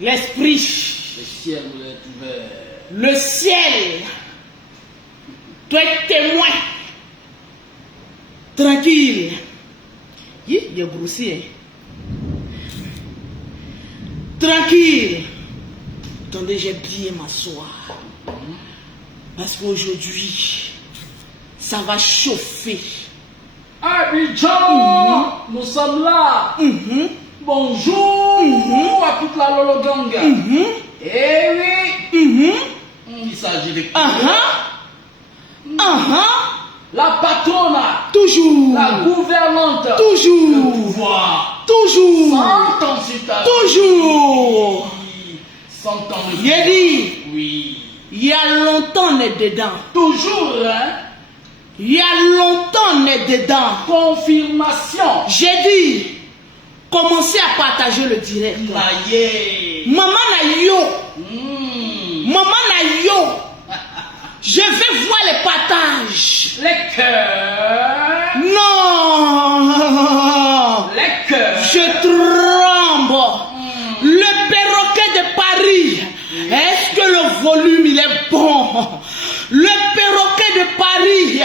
L'esprit. Le ciel est ouvert. Le ciel doit être témoin. Tranquille. Il est grossier. Tranquille. Attendez, j'ai bien m'asseoir. Parce qu'aujourd'hui, ça va chauffer. Abidjan, nous sommes là. Bonjour à toute la Lolo Gang. Eh oui. Il s'agit de la patronne. Toujours. La gouvernante. Toujours. Le pouvoir. Toujours. Sans consultation. Toujours. Sans temps. Il a dit. Oui. Il y a longtemps on est dedans. Toujours, hein. Il y a longtemps on est dedans. Confirmation. J'ai dit, commencez à partager le direct. Maman na yo. Maman na yo. Je vais voir les partages. Les cœurs. Non. Les cœurs. Je tremble. Le perroquet de Paris. Est-ce que le volume il est bon? Le perroquet de Paris.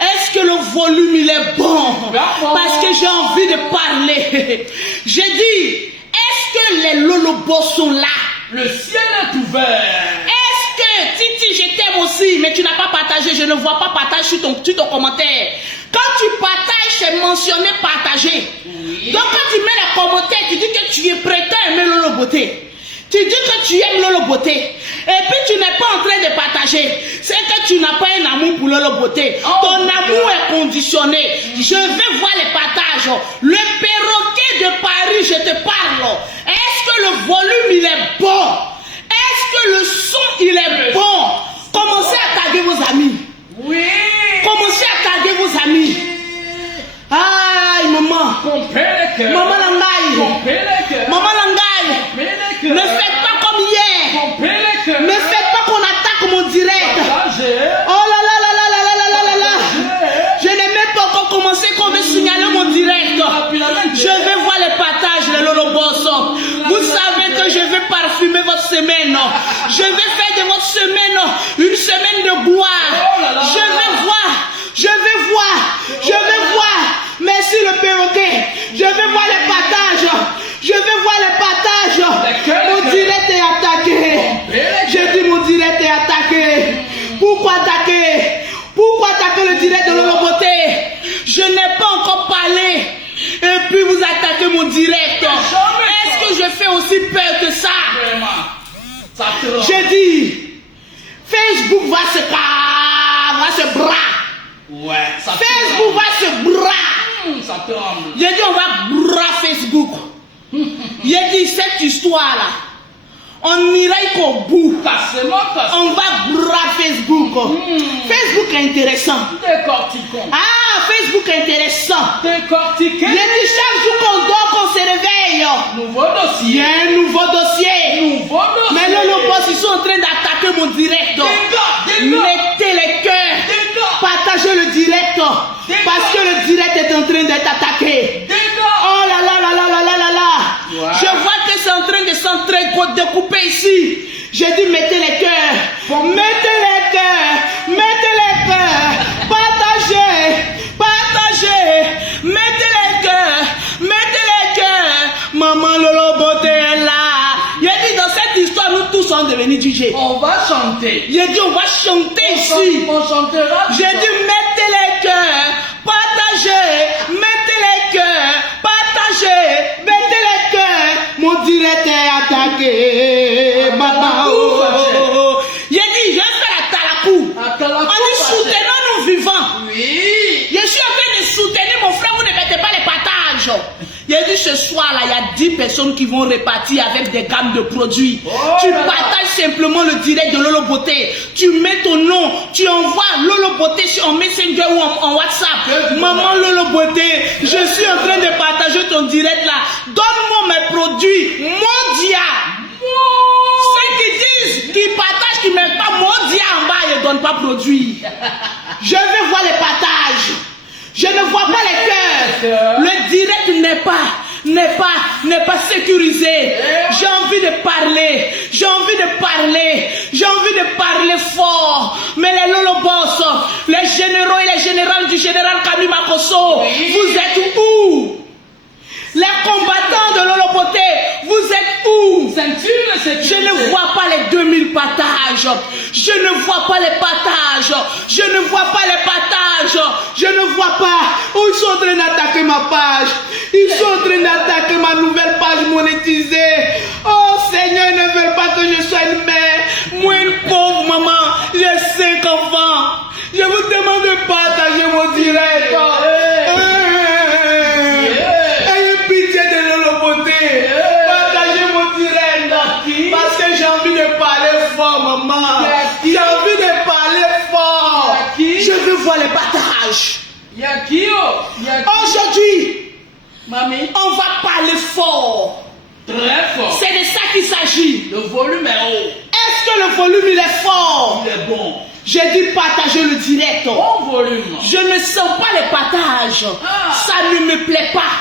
Est-ce que le volume il est bon? Parce que j'ai envie de parler. J'ai dit, est-ce que les lolobos sont là? Le ciel est ouvert. Est-ce que Titi, je t'aime aussi, mais tu n'as pas partagé, je ne vois pas partage sur ton commentaire. Quand tu partages, c'est mentionné partager. Oui. Donc quand tu mets les commentaires, tu dis que tu es prêt à aimer Lolo Beauté. Tu dis que tu aimes Lolo Beauté. Et puis tu n'es pas en train de partager. C'est que tu n'as pas un amour pour Lolo Beauté. Ton amour est conditionné. Je vais voir les partages. Le perroquet de Paris, je te parle. Est-ce que le volume il est bon? Est-ce que le son il est bon? Commencez à taguer vos amis. Oui. Commencez à taguer vos amis. Aïe maman. Pompez les cœurs. Maman Langaï. Pompez les cœurs. Maman Langaï. Pompez les cœurs. Ne faites pas comme hier. Pompez les cœurs. Ne faites pas qu'on attaque mon direct. Partagez. Oh là là là là là là là là là là. Je n'ai même pas encore commencé qu'on veut signaler mon direct. Je vais voir les partages, les lolobos. Vous savez que je vais parfumer votre semaine. Je vais faire de votre semaine une semaine de gloire. Je vais voir. Je vais voir. Je vais voir. Merci le perroquet. Je vais voir les partages. Je vais voir les partages. Mon direct est attaqué. Je dis mon direct est attaqué. Pourquoi attaquer? Pourquoi attaquer le direct de Lolo Beauté? Je n'ai pas encore parlé. Et puis vous attaquez mon direct. Est-ce que je fais aussi peur que ça? J'ai dit, Facebook va se bras. Ouais, ça Facebook va se bras. Ça tremble. J'ai dit on va bras Facebook. J'ai dit cette histoire là. On ira jusqu'au bout. On va bras Facebook. Facebook est intéressant. Décortiquons. Ah, Facebook est intéressant. Décortiquer. J'ai dit chaque jour qu'on dort, qu'on se réveille. Nouveau Il y dossier. a un nouveau dossier. Nouveau dossier. Mais là, l'opposition ils sont en train d'attaquer mon direct. Mettez les cœurs. Partagez le direct. Parce que le direct est en train d'être attaqué. Oh là là là là là là là là. Ouais. Je vois que c'est en train de s'entrer, découper ici. J'ai dit mettez les cœurs. Mettez les cœurs. Mettez les cœurs. Partagez. Partagez. Mettez les cœurs. Mettez les cœurs. Maman Lolo Beauté est là. Il a dit dans cette histoire, nous tous sommes devenus DJ. On va chanter. Il a dit on va chanter ici. On chantera. J'ai dit mettez les cœurs, partagez, mettez les cœurs, partagez, mettez les cœurs. Mon direct est attaqué. Baba, oh, oh, oh. Il a dit je vais faire à Talakou. On dit soutenons nos vivants. Oui. Je suis en train de soutenir mon frère, vous ne mettez pas les partages. Il a dit ce soir là, il y a 10 personnes qui vont repartir avec des gammes de produits. Tu partages simplement le direct de Lolo Beauté. Tu mets ton nom, tu envoies Lolo Beauté en Messenger ou en WhatsApp. Maman Lolo Beauté, je suis en train de partager ton direct là. Donne-moi mes produits mondiaux. Ceux qui disent, qui partagent, qui ne mettent pas mondial en bas, ils ne donnent pas produit. Je vais voir les partages. Je ne vois pas les cœurs. Le direct n'est pas sécurisé. J'ai envie envie de parler. J'ai envie de parler. J'ai envie de parler fort. Mais les lolobos, les généraux et les générales du général Kami Makosso, vous êtes où? Les combattants de l'Olopoté, vous êtes où? Je ne vois pas les 2000 partages. Je ne vois pas les partages. Je ne vois pas les partages. Je ne vois pas. Oh, ils sont en train d'attaquer ma page. Ils sont en train d'attaquer ma nouvelle page monétisée. Oh Seigneur, ils ne veulent pas que je sois une mère. Moi, une pauvre maman. J'ai 5 enfants. Je vous demande de partager mon direct. Parce que j'ai envie de parler fort, maman. J'ai envie de parler fort. Je veux voir les partages. Aujourd'hui, on va parler fort. Très fort. C'est de ça qu'il s'agit. Le volume est haut. Est-ce que le volume il est fort? Il est bon. J'ai dit partager le direct. Bon volume. Je ne sens pas les partages. Ça ne me plaît pas.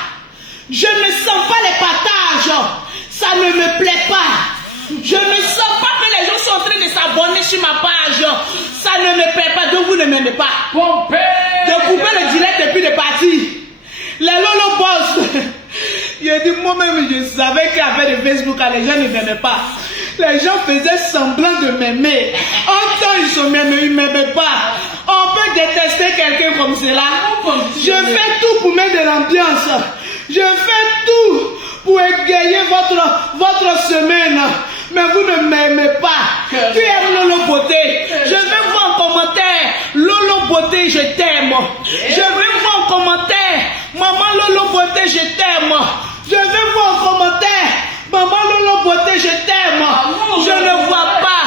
Je ne sens pas les partages. Ça ne me plaît pas. Je ne sens pas que les gens sont en train de s'abonner sur ma page. Ça ne me plaît pas. Donc vous ne m'aimez pas. De couper le direct et puis de partir. Les Lolo Boss. J'ai dit moi-même, je savais qu'avec le Facebook, les gens ne m'aimaient pas. Les gens faisaient semblant de m'aimer. En temps, ils sont m'aimaient, ils ne m'aimaient pas. On peut détester quelqu'un comme cela. Je fais tout pour mettre de l'ambiance. Je fais tout pour égayer votre semaine. Mais vous ne m'aimez pas. Tu aimes Lolo Beauté. Je vais voir en commentaire. Lolo Beauté, je t'aime. Je vais voir en commentaire. Maman Lolo Beauté, je t'aime. Je vais voir en commentaire. Maman Lolo Beauté, je t'aime. Je ne vois pas.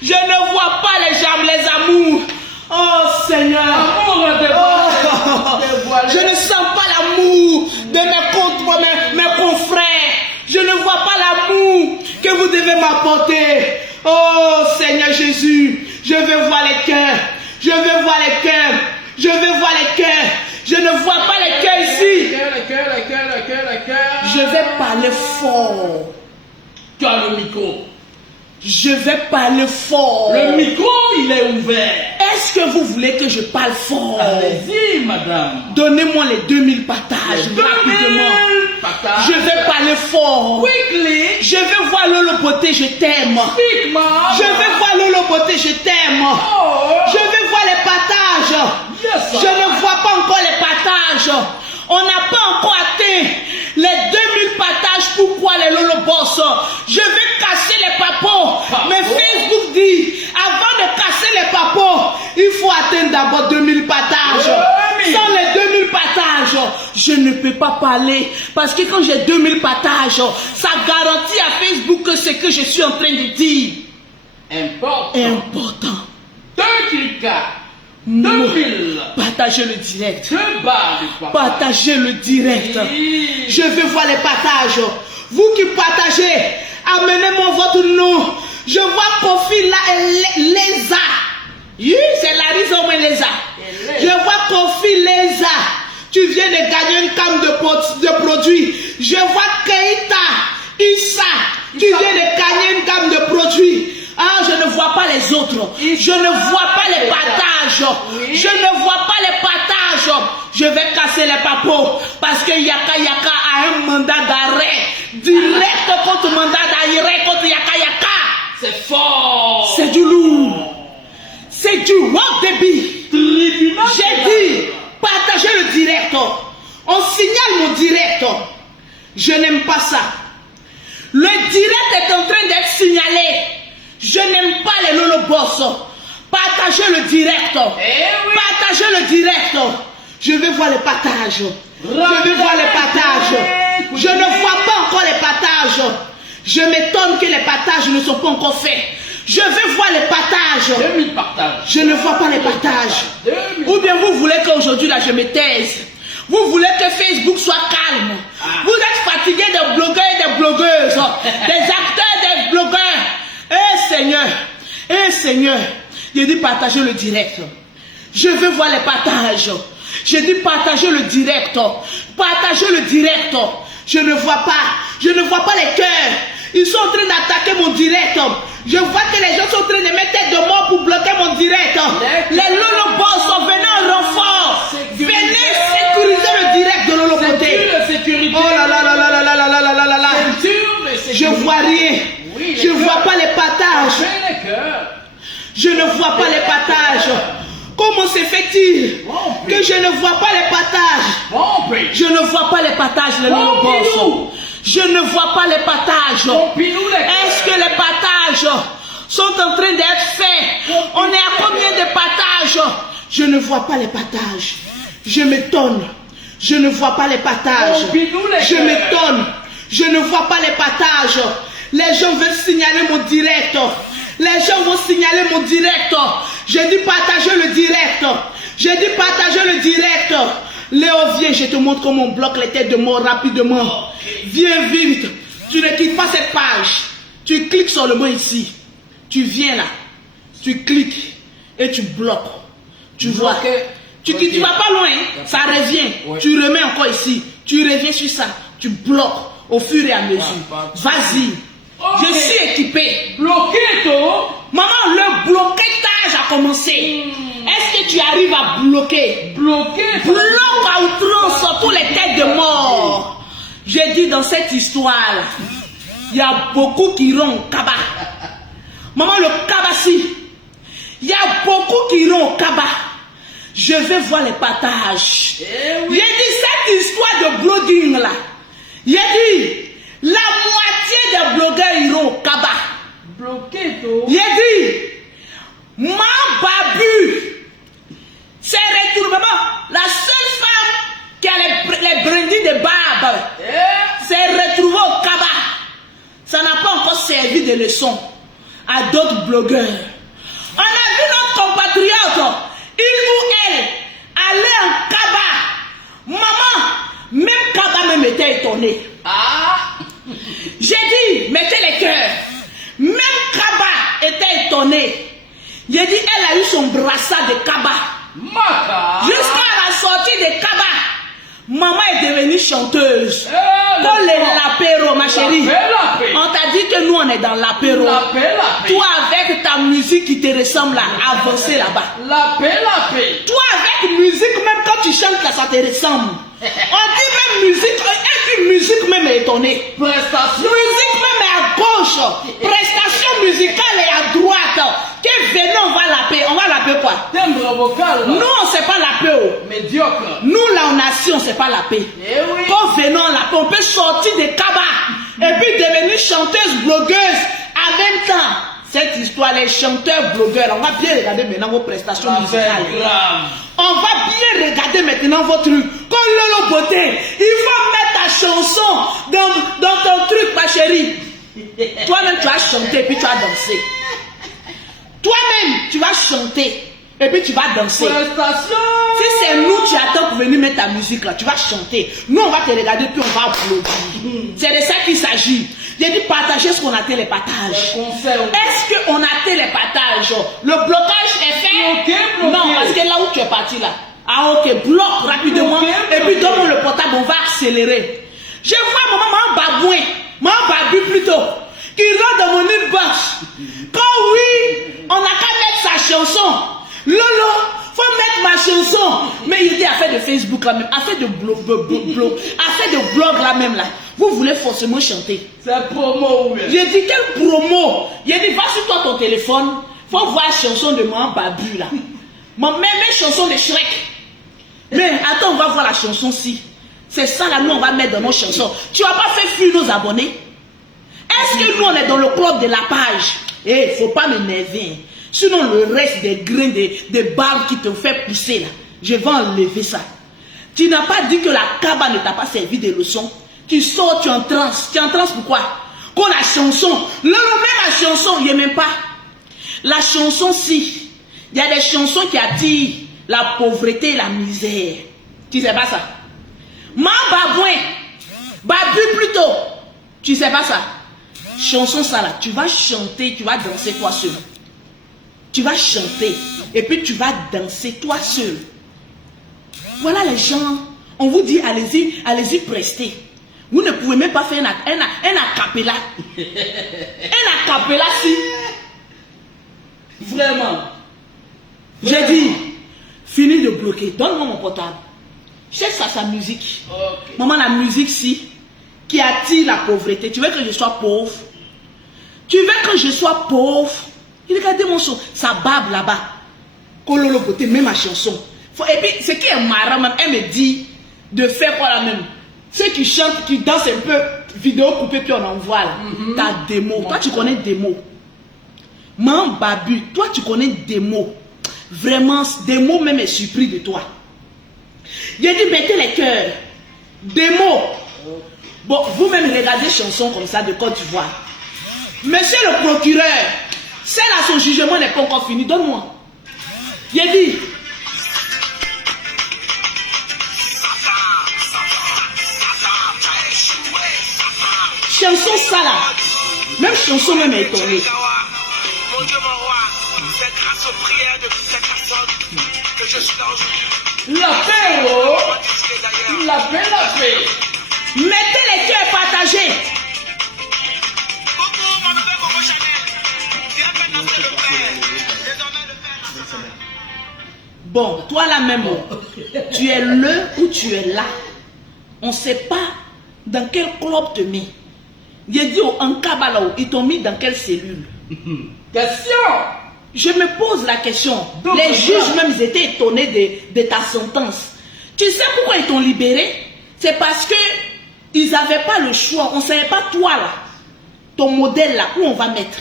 Je ne vois pas les jambes, les amours. Oh Seigneur. Je ne sens pas l'amour de mes confrères. Je ne vois pas l'amour que vous devez m'apporter. Oh Seigneur Jésus, je veux voir les cœurs. Je veux voir les cœurs. Je veux voir les cœurs. Je ne vois pas les cœurs ici. Les cœurs. Je vais parler fort. Tu as le micro. Je vais parler fort. Le micro, il est ouvert. Est-ce que vous voulez que je parle fort? Allez-y, madame. Donnez-moi les 2000 partages rapidement. Je vais parler fort. Quickly. Je vais voir Lolo Beauté, je t'aime. Speak, mom. Je vais voir Lolo Beauté, je t'aime. Oh. Je vais voir les partages. Yes, Je ne vois pas encore les partages. On n'a pas encore atteint les 2000 partages. Pourquoi les Lolo Boss? Je vais casser les papos. Mais Facebook dit, avant de casser les papos, il faut atteindre d'abord 2000 partages. Sans les 2000 partages, je ne peux pas parler. Parce que quand j'ai 2000 partages, ça garantit à Facebook que ce que je suis en train de dire important. Important. 2000. Partagez le direct. Partagez le direct. Je veux voir les partages. Vous qui partagez, amenez-moi votre nom. Je vois Kofi là et Leza. Oui, c'est Larissa ou Leza. Je vois Kofi Leza. Tu viens de gagner une cam de produits. Je vois Keita Issa. Tu viens de gagner une gamme de produits. Ah, je ne vois pas les autres. Je ne vois pas les partages. Je ne vois pas les partages. Je vais casser les papos. Parce que Yaka a un mandat d'arrêt. Direct contre mandat d'arrêt contre Yaka. C'est fort. C'est du lourd. C'est du rock débit. J'ai dit, partagez le direct. On signale mon direct. Je n'aime pas ça. Le direct est en train d'être signalé. Je n'aime pas les Lolo Boss. Partagez le direct. Partagez le direct. Je vais voir les partages. Je vais voir les partages. Je ne vois pas encore les partages. Je m'étonne que les partages ne sont pas encore faits. Je vais voir les partages. 2000 partages. Je ne vois pas les partages. Ou bien vous voulez qu'aujourd'hui là je me taise. Vous voulez que Facebook soit calme. Vous êtes fatigué des blogueurs et des blogueuses. Des acteurs et des blogueurs. Eh Seigneur, j'ai dit partager le direct. Je veux voir les partages. J'ai dit partager le direct. Partager le direct. Je ne vois pas les cœurs. Ils sont en train d'attaquer mon direct. Je vois que les gens sont en train de mettre tête de mort pour bloquer mon direct. Les Lolobos sont venus en renfort. Venez sécuriser le direct de Loloboté. Oh là là là là là là là là là là là. Je vois rien. Je ne vois pas les patages. Je ne vois pas les patages. Comment se fait-il que je ne vois pas les patages? Je ne vois pas les patages, les Lolobos. Je ne vois pas les patages. Est-ce que les patages sont en train d'être faits? On est à combien de patages? Je ne vois pas les patages. Je m'étonne. Je ne vois pas les patages. Je m'étonne. Je ne vois pas les patages. Les gens veulent signaler mon direct. Les gens vont signaler mon direct. J'ai dit partager le direct. J'ai dit partager le direct. Léo, viens, je te montre comment on bloque les têtes de mort rapidement. Viens vite. Tu ne quittes pas cette page. Tu cliques sur le mot ici. Tu viens là. Tu cliques et tu bloques. Tu vois. Tu ne vas pas loin. Ça revient. Tu remets encore ici. Tu reviens sur ça. Tu bloques au fur et à mesure. Vas-y. Je suis équipé. Bloqué, toi. Maman, le blocage a commencé. Est-ce que tu arrives à bloquer? Bloqué. Bloque à outrance sur tous les têtes de mort. J'ai dit dans cette histoire, il y a beaucoup qui iront au Kaba. Maman, le Kabassi, il y a beaucoup qui iront au Kaba. Je vais voir les partages. J'ai dit cette histoire de blogging là. J'ai dit la moitié des blogueurs iront au Kaba. Bloqué, toi. J'ai dit ma babu s'est retrouvée. Maman, la seule femme qui a les brindilles de barbe s'est retrouvée au Kaba. Ça n'a pas encore servi de leçon à d'autres blogueurs. On a vu notre compatriote, il ou elle, aller en Kaba. Maman, même Kaba même était étonné. J'ai dit, mettez les cœurs. Même Kaba était étonné. J'ai dit, elle a eu son brassard de Kaba. Jusqu'à la sortie de Kaba, maman est devenue chanteuse. Dans l'apéro, ma chérie. On t'a dit que nous, on est dans l'apéro. Toi, avec ta musique qui te ressemble, avancer là-bas. Toi, avec musique, même quand tu chantes, là, ça te ressemble. On dit même musique, et puis musique même est étonnée. Prestation. Musique même est à gauche. Prestation musicale est à droite. Que venez, on va l'appeler. On va l'appeler quoi? Timbre vocal. Nous, on ne sait pas l'appeler. Médiocre. Nous, là, on a su, on ne sait pas l'appeler. Quand venons, on l'appelle. On peut sortir des cabas et puis devenir chanteuse, blogueuse en même temps. Cette histoire, les chanteurs, blogueurs, on va bien regarder maintenant vos prestations musicales. On va bien regarder maintenant votre truc. Comme Loloboté, il faut mettre ta chanson dans ton truc, ma chérie. Toi-même, tu vas chanter et puis tu vas danser. Toi-même, tu vas chanter et puis tu vas danser. Si c'est nous, tu attends pour venir mettre ta musique là, tu vas chanter. Nous, on va te regarder puis on va applaudir. C'est de ça qu'il s'agit. J'ai dit partager ce qu'on a fait les partages. Est-ce qu'on a fait les partages? Le blocage est fait? Non, parce que là où tu es parti là. Ah ok, bloque rapidement. Et puis donne-moi le portable, on va accélérer. Je vois maman babouin, maman babu plutôt, qui rentre dans mon inbox. Quand oui, on n'a qu'à mettre sa chanson. Lolo, faut mettre ma chanson. Mais il était à faire de Facebook là même, à faire de blog, à faire de blog là même là. Vous voulez forcément chanter. C'est promo, oui. J'ai dit, quelle promo? J'ai dit, va sur toi ton téléphone. Faut voir la chanson de maman babu là. Même mes chansons de Shrek. Mais attends, on va voir la chanson-ci. C'est ça là, nous on va mettre dans nos chansons. Tu n'as pas fait fuir nos abonnés? Est-ce que nous on est dans le club de la page? Eh, faut pas m'énerver. Sinon le reste des grains, des barbes qui te fait pousser là, je vais enlever ça. Tu n'as pas dit que la Kaba ne t'a pas servi de leçon. Tu sors, tu es en transe. Tu es en transe pourquoi? Quand la chanson, même la chanson, il n'y a même pas. La chanson, si. Il y a des chansons qui attirent la pauvreté et la misère. Tu sais pas ça? Ma babouin, babu plutôt. Tu sais pas ça? Chanson ça là, tu vas chanter, tu vas danser toi seul. Tu vas chanter et puis tu vas danser toi seul. Voilà les gens. On vous dit allez-y, allez-y prester. Vous ne pouvez même pas faire un acapella. Un acapella si. Vraiment. J'ai dit, fini de bloquer. Donne-moi mon portable. Cherche ça, sa musique. Okay. Maman, la musique si, qui attire la pauvreté. Tu veux que je sois pauvre? Tu veux que je sois pauvre? Regardez mon son. Ça barbe là-bas. Kololo côté, même ma chanson. Et puis, ce qui est marrant, même, elle me dit de faire quoi la même. Ceux qui chantent, qui dansent un peu, vidéo coupée, puis on envoie là. Ta démo. Toi, tu connais des mots. Maman Babu, toi, tu connais des mots. Vraiment, des mots même est surpris de toi. J'ai dit, mettez les cœurs. Des mots. Bon, vous-même regardez chansons comme ça de Côte d'Ivoire. Monsieur le procureur, celle-là, son jugement n'est pas encore fini. Donne-moi. J'ai dit. Chanson ça là. Même chanson même est étonnée. Mon Dieu, mon roi, c'est grâce aux prières de toutes ces personnes que je suis là aujourd'hui. La paix, oh! La paix, la paix. Mettez les cœurs partagés. Coucou, mon nouveau Coco Chanel. Viens faire danser le père. Désormais, le père. Bon, toi là même, tu es le ou tu es là. On ne sait pas dans quel club te met. J'ai dit en Kabbalah, ils t'ont mis dans quelle cellule? Question. Je me pose la question. Donc, les juges même ils étaient étonnés de ta sentence. Tu sais pourquoi ils t'ont libéré? C'est parce que ils n'avaient pas le choix. On ne savait pas toi là, ton modèle là, où on va mettre.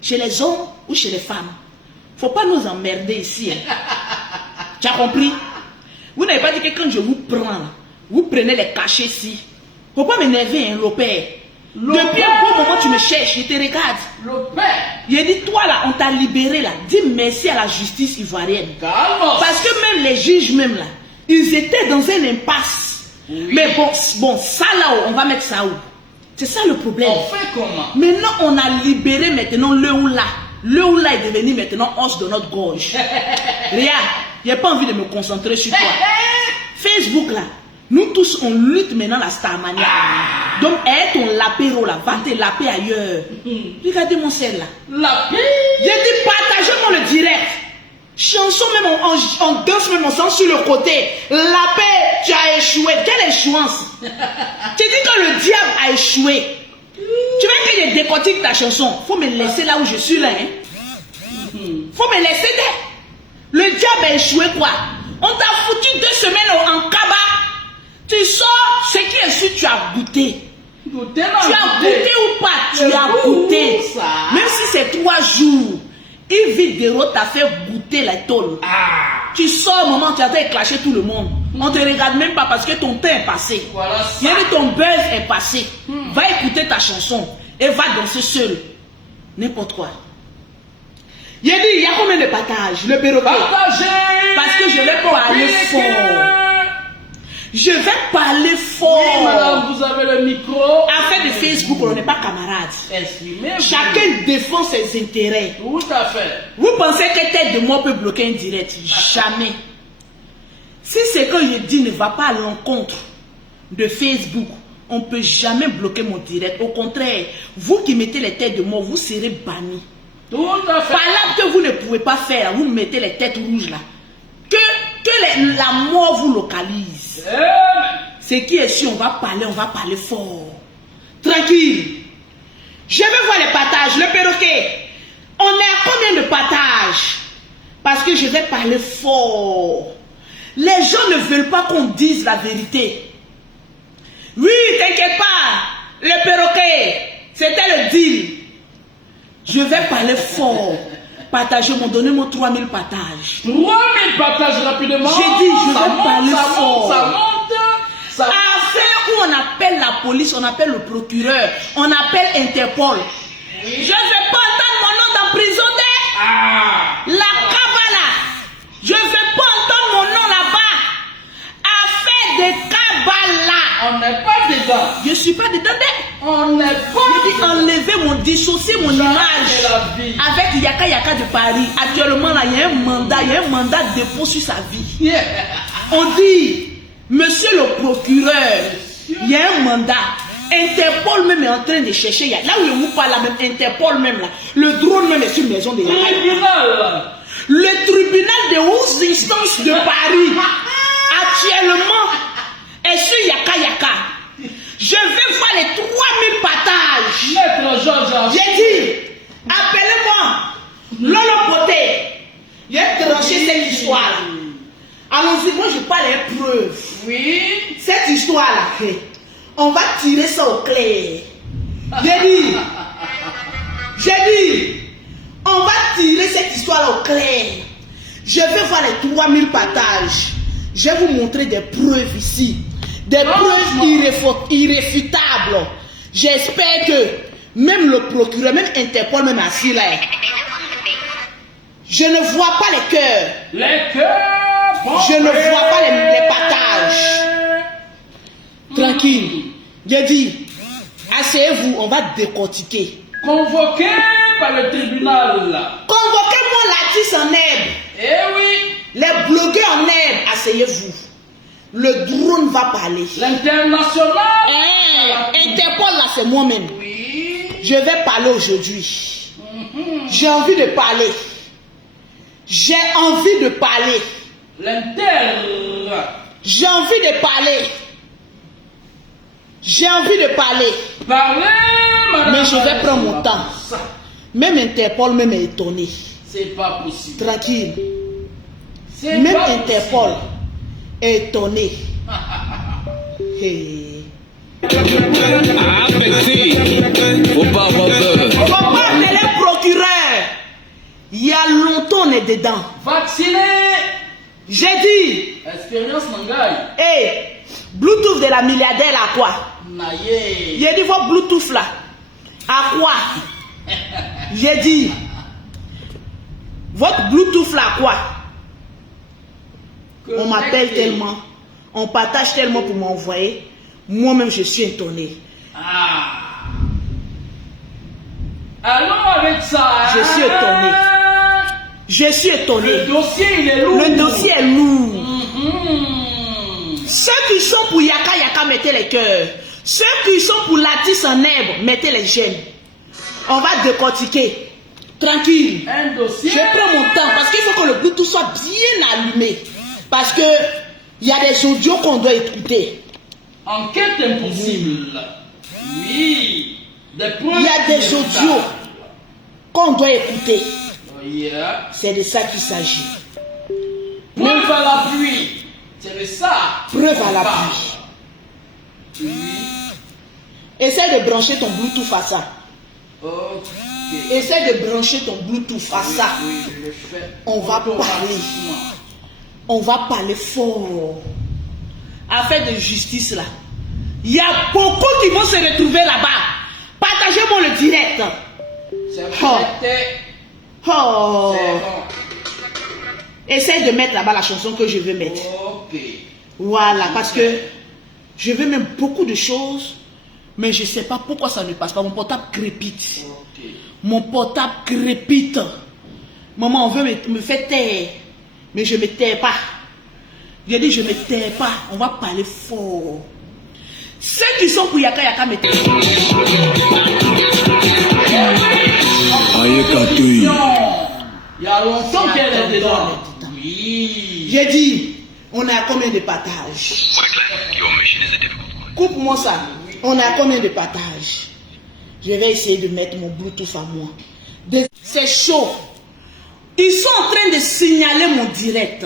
Chez les hommes ou chez les femmes. Faut pas nous emmerder ici. Hein. Tu as compris? Vous n'avez pas dit que quand je vous prends, là, vous prenez les cachets ici. Faut pas m'énerver, hein, le père. Depuis un bon moment, tu me cherches, je te regarde. Le père. Il a dit, toi là, on t'a libéré là. Dis merci à la justice ivoirienne. Calme. Parce que même les juges, même là, ils étaient dans un impasse. Oui. Mais bon, ça là, on va mettre ça où? C'est ça le problème. On fait comment? Maintenant, on a libéré maintenant le oula. Le oula est devenu maintenant os de notre gorge. Regarde, j'ai pas envie de me concentrer sur toi. Facebook là, nous tous on lutte maintenant la Starmania. Donc, aide ton lapéro là, va te laper ailleurs. Regardez mon sel là. La paix. J'ai dit partagez-moi le direct. Chanson même, on danse même ensemble sur le côté. La paix, tu as échoué. Quelle échouance? Tu dis que le diable a échoué. Tu veux que je décortique ta chanson? Faut me laisser là où je suis là. Hein? Faut me laisser là. Le diable a échoué quoi? On t'a foutu 2 semaines en cabas. Tu sors, ce qui est sûr, tu as goûté. Goûter, Tu as goûté ou pas? Tu as goûté. Même si c'est 3 jours. Il vidéo t'a fait goûter la tôle. Tu sors au moment où tu as clasher tout le monde. On te regarde même pas parce que ton temps est passé. Voilà ça. Il y a ton buzz est passé. Va écouter ta chanson et va danser seul. N'importe quoi. Il a dit, il y a combien de partages? Le perroquet. Partagez. Parce que je vais parler fort. Je vais parler fort. Oui, madame, vous avez le micro. Affaire de Facebook, on n'est pas camarades. Exprimez-vous. Chacun défend ses intérêts. Tout à fait. Vous pensez que tête de moi peut bloquer un direct? Jamais. Si ce que je dis ne va pas à l'encontre de Facebook, on ne peut jamais bloquer mon direct. Au contraire, vous qui mettez les têtes de moi, vous serez bannis. Tout à fait. Par là que vous ne pouvez pas faire, vous mettez les têtes rouges là. Que la mort vous localise. Ce qui est sûr, on va parler fort. Tranquille. Je vais voir les partages, le perroquet. On est à combien de partages? Parce que je vais parler fort. Les gens ne veulent pas qu'on dise la vérité. Oui, t'inquiète pas. Le perroquet, c'était le deal. Je vais parler fort. Partagez-moi, donnez-moi 3000 partages. 3000 partages rapidement. J'ai dit, je vais parler fort. Ça monte. Affaire où on appelle la police, on appelle le procureur, on appelle Interpol. Oui. Je ne vais pas entendre mon nom dans prison de la Kabbalah. Je ne vais pas entendre mon nom là-bas. Affaire de Kabbalah. On n'est pas dedans. Je ne suis pas dedans. On n'est pas. Je dis enlever dissocier mon image avec Yaka Yaka de Paris. Actuellement là, il y a un mandat de dépôt sur sa vie. Yeah. On dit, monsieur le procureur, Il y a un mandat. Interpol même est en train de chercher. Là où je vous parle, même Interpol même là. Le drone même est sur maison de Yaka. Le tribunal de haute instance de Paris actuellement est sur Yaka Yaka. Je vais voir les 3000 partages. Maître Georges. J'ai dit, appelez-moi Lolo Poté. J'ai tranché cette histoire-là. Allons-y, moi je parle des preuves. Oui. Cette histoire-là, on va tirer ça au clair. J'ai dit, on va tirer cette histoire-là au clair. Je vais voir les 3000 partages. Je vais vous montrer des preuves ici. Des preuves irréfutables. J'espère que même le procureur, même Interpol, même assis là, je ne vois pas les cœurs. Les cœurs. Je ne vois pas les partages. Tranquille. J'ai dit, asseyez-vous, on va décortiquer. Convoqué par le tribunal. Convoquez-moi l'artiste en herbe. Eh oui. Les blogueurs en herbe, asseyez-vous. Le drone va parler. L'international. Interpol là, c'est moi-même. Oui. Je vais parler aujourd'hui. J'ai envie de parler. J'ai envie de parler. L'inter. J'ai envie de parler. J'ai envie de parler. Parlez, madame. Mais je vais prendre mon temps. Même Interpol même est étonné. C'est pas possible. Tranquille. C'est Même pas Interpol est étonné. Hey. Faut pas avoir peur. On va parler les procureurs. Il y a longtemps on est dedans. Vacciné. J'ai dit, Expérience Mangaï. hey, Bluetooth de la milliardaire à quoi? Naïe. J'ai dit votre Bluetooth là. À quoi? J'ai dit, votre Bluetooth là à quoi? On m'appelle tellement, on partage tellement pour m'envoyer. Moi-même, je suis étonné. Ah. Allons avec ça. Je suis étonné. Je suis étonné. Le dossier, il est lourd. Le dossier est lourd. Mhm. Ceux qui sont pour Yaka Yaka, mettez les cœurs. Ceux qui sont pour l'artiste en herbe, mettez les j'aime. On va décortiquer. Tranquille. Un dossier. Je prends mon temps parce qu'il faut que le Bluetooth soit bien allumé. Parce que il y a des audios qu'on doit écouter. Enquête impossible. Oui. Des Il y a des audios qu'on doit écouter. Oh yeah. C'est de ça qu'il s'agit. Preuve à l'appui. C'est de ça. Preuve à l'appui. Oui. Essaie de brancher ton Bluetooth à ça. Ok. Essaie de brancher ton Bluetooth à ça. Oui, je le fais. On va parler. Automatiquement. On va parler fort. Affaire de justice là. Il y a beaucoup qui vont se retrouver là-bas. Partagez-moi le direct. C'est Oh. connecté. Oh. C'est bon. Essaye de mettre là-bas la chanson que je veux mettre. Ok. Voilà, parce que je veux même beaucoup de choses, mais je ne sais pas pourquoi ça ne passe pas. Mon portable crépite. Ok. Mon portable crépite. Maman, on veut me faire taire, mais je ne me tais pas. J'ai dit, je ne me tais pas. On va parler fort. Ceux qui sont pour Yaka Yaka, mettez. Aïe, Katouille. Il y a longtemps qu'elle est dedans. Dedans. Oui. J'ai dit, on est à combien de partages? Your mission is a difficult one. Coupe-moi ça. On est à combien de partages? Je vais essayer de mettre mon Bluetooth à moi. C'est chaud. Ils sont en train de signaler mon direct.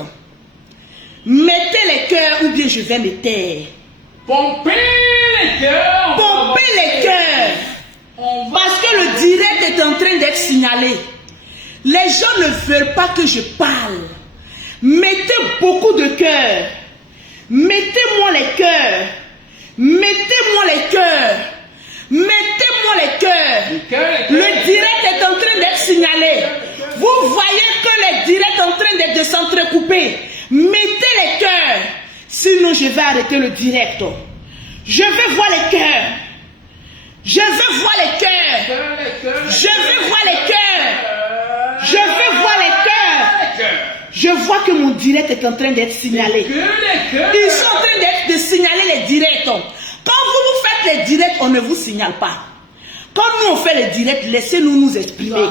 Mettez les cœurs ou bien je vais me taire. Pompez les cœurs. Pompez les cœurs. On va. Parce que le direct est en train d'être signalé. Les gens ne veulent pas que je parle. Mettez beaucoup de cœurs. Mettez-moi les cœurs. Mettez-moi les cœurs. Mettez-moi les cœurs. Le direct est en train d'être signalé. Vous voyez que le direct est en train de s'entrecouper. Mettez les cœurs. Sinon, je vais arrêter le direct. Je vais voir les cœurs. Je veux voir les cœurs. Je veux voir les cœurs. Je veux voir les cœurs. Je vois que mon direct est en train d'être signalé. Ils sont en train de signaler les directs. Quand faites les directs, on ne vous signale pas. Quand nous on fait les directs, laissez-nous nous exprimer.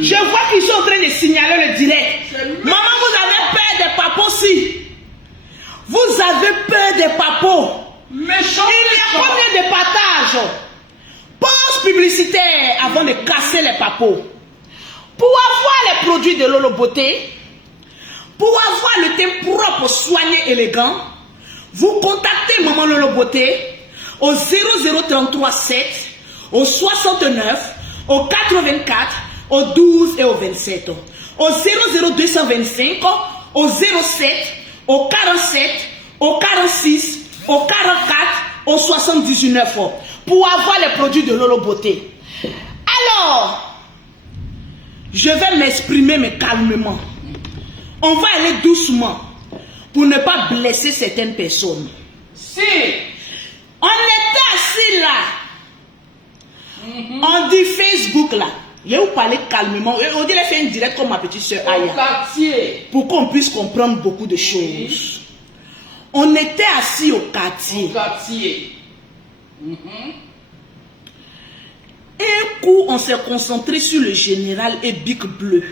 Je vois qu'ils sont en train de signaler le direct. Maman, vous avez peur des papos aussi. Vous avez peur des papos. Méchant. Il y a combien de partages? Pause publicitaire avant de casser les papos. Pour avoir les produits de Lolo Beauté, pour avoir le teint propre, soigné, élégant, vous contactez Maman Lolo Beauté au 00337, au 69, au 84, au 12 et au 27, au 00225, au 07, au 47, au 46, au 44, au 79 pour avoir les produits de Lolo Beauté. Alors, je vais m'exprimer mais calmement. On va aller doucement pour ne pas blesser certaines personnes. Si. On était assis là. On dit Facebook là. Je vais vous parler calmement. On dirait faire une direct comme ma petite soeur Aya. Quartier. Pour qu'on puisse comprendre beaucoup de choses. On était assis au quartier. Quartier. Un coup, on s'est concentré sur le général et Bic Bleu.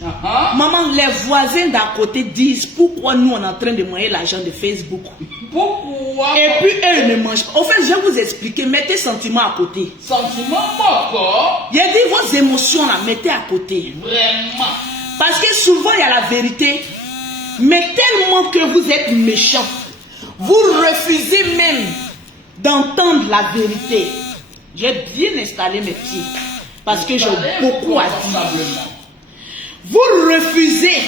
Maman, les voisins d'à côté disent pourquoi nous on est en train de manger l'argent de Facebook. Pourquoi? Et puis eux ils ne mangent pas. Au fait, je vais vous expliquer. Mettez sentiments à côté. Sentiment encore. J'ai dit vos émotions là, mettez à côté. Vraiment. Parce que souvent il y a la vérité. Mais tellement que vous êtes méchant, vous refusez même d'entendre la vérité. J'ai bien installé mes pieds. Parce que j'ai beaucoup à dire. Vous refusez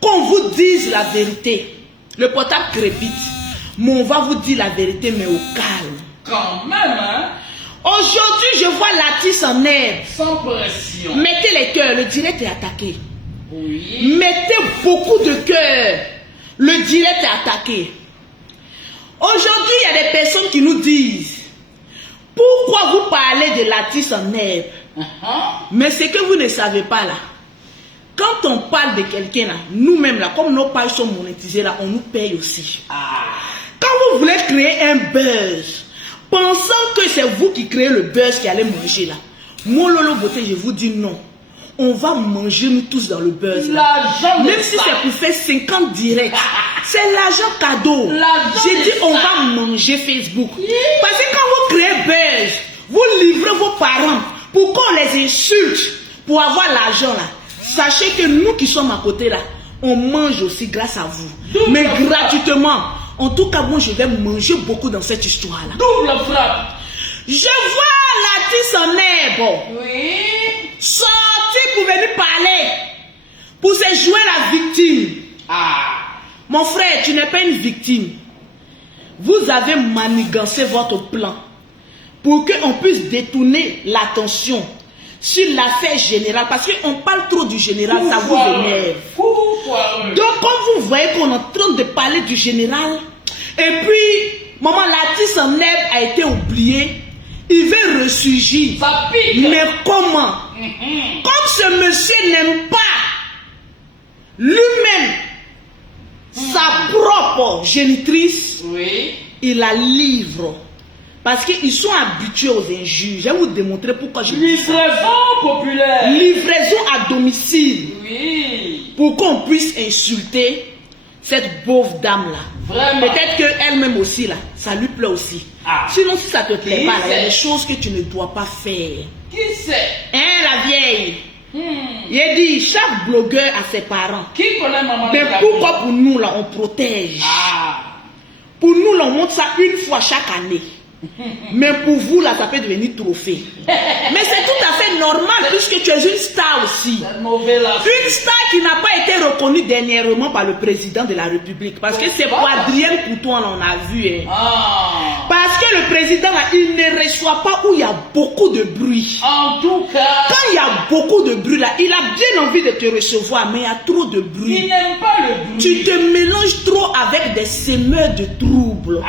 qu'on vous dise la vérité. Le portable crépite. Mais on va vous dire la vérité, mais au calme. Quand même, hein? Aujourd'hui, je vois l'artiste en herbe. Sans pression. Mettez les cœurs, le direct est attaqué. Oui. Mettez beaucoup de cœur. Le direct est attaqué. Aujourd'hui, il y a des personnes qui nous disent pourquoi vous parlez de l'artiste en herbe. Mais ce que vous ne savez pas là, quand on parle de quelqu'un là, nous-mêmes là, comme nos pages sont monétisées là, on nous paye aussi. Quand vous voulez créer un buzz, pensant que c'est vous qui créez le buzz qui allez manger là, moi Lolo Beauté, je vous dis non. On va manger nous tous dans le buzz. Même si c'est pour faire 50 directs. C'est l'argent cadeau. J'ai dit on va manger Facebook. Parce que quand vous créez buzz, vous livrez vos parents pour qu'on les insulte pour avoir l'argent là. Sachez que nous qui sommes à côté là, on mange aussi grâce à vous. Mais gratuitement. En tout cas, moi je vais manger beaucoup dans cette histoire là. Double frappe. Je vois l'artiste en herbe. Oui. Sorti pour venir parler. Pour se jouer la victime. Mon frère, tu n'es pas une victime. Vous avez manigancé votre plan pour qu'on puisse détourner l'attention sur l'affaire générale. Parce qu'on parle trop du général, ça vous énerve. Donc, quand vous voyez qu'on est en train de parler du général, et puis, maman, l'artiste en herbe a été oublié, il veut ressurgir. Ça pique. Mais comment? Comme ce monsieur n'aime pas lui-même sa propre génitrice, oui, il la livre. Parce qu'ils sont habitués aux injures. Je vais vous démontrer pourquoi je dis ça. Livraison populaire. Livraison à domicile. Oui. Pour qu'on puisse insulter cette pauvre dame là. Vraiment. Peut-être qu'elle-même aussi là, ça lui plaît aussi. Sinon si ça te plaît pas, il y a des choses que tu ne dois pas faire. Qui c'est? Hein, la vieille. Il dit, chaque blogueur a ses parents. Qui connaît maman? Mais pourquoi pour nous là, on protège? Pour nous là, on monte ça une fois chaque année. Mais pour vous là, ça peut devenir trophée. Mais c'est tout à fait normal puisque tu es une star aussi. Une star qui n'a pas été reconnue dernièrement par le président de la République. Parce que c'est pour Adrien Couton, on a vu. Hein. Parce que le président là, il ne reçoit pas où il y a beaucoup de bruit. En tout cas, quand il y a beaucoup de bruit là, il a bien envie de te recevoir, mais il y a trop de bruit. Il n'aime pas le bruit. Tu te mélanges trop avec des semeurs de troubles.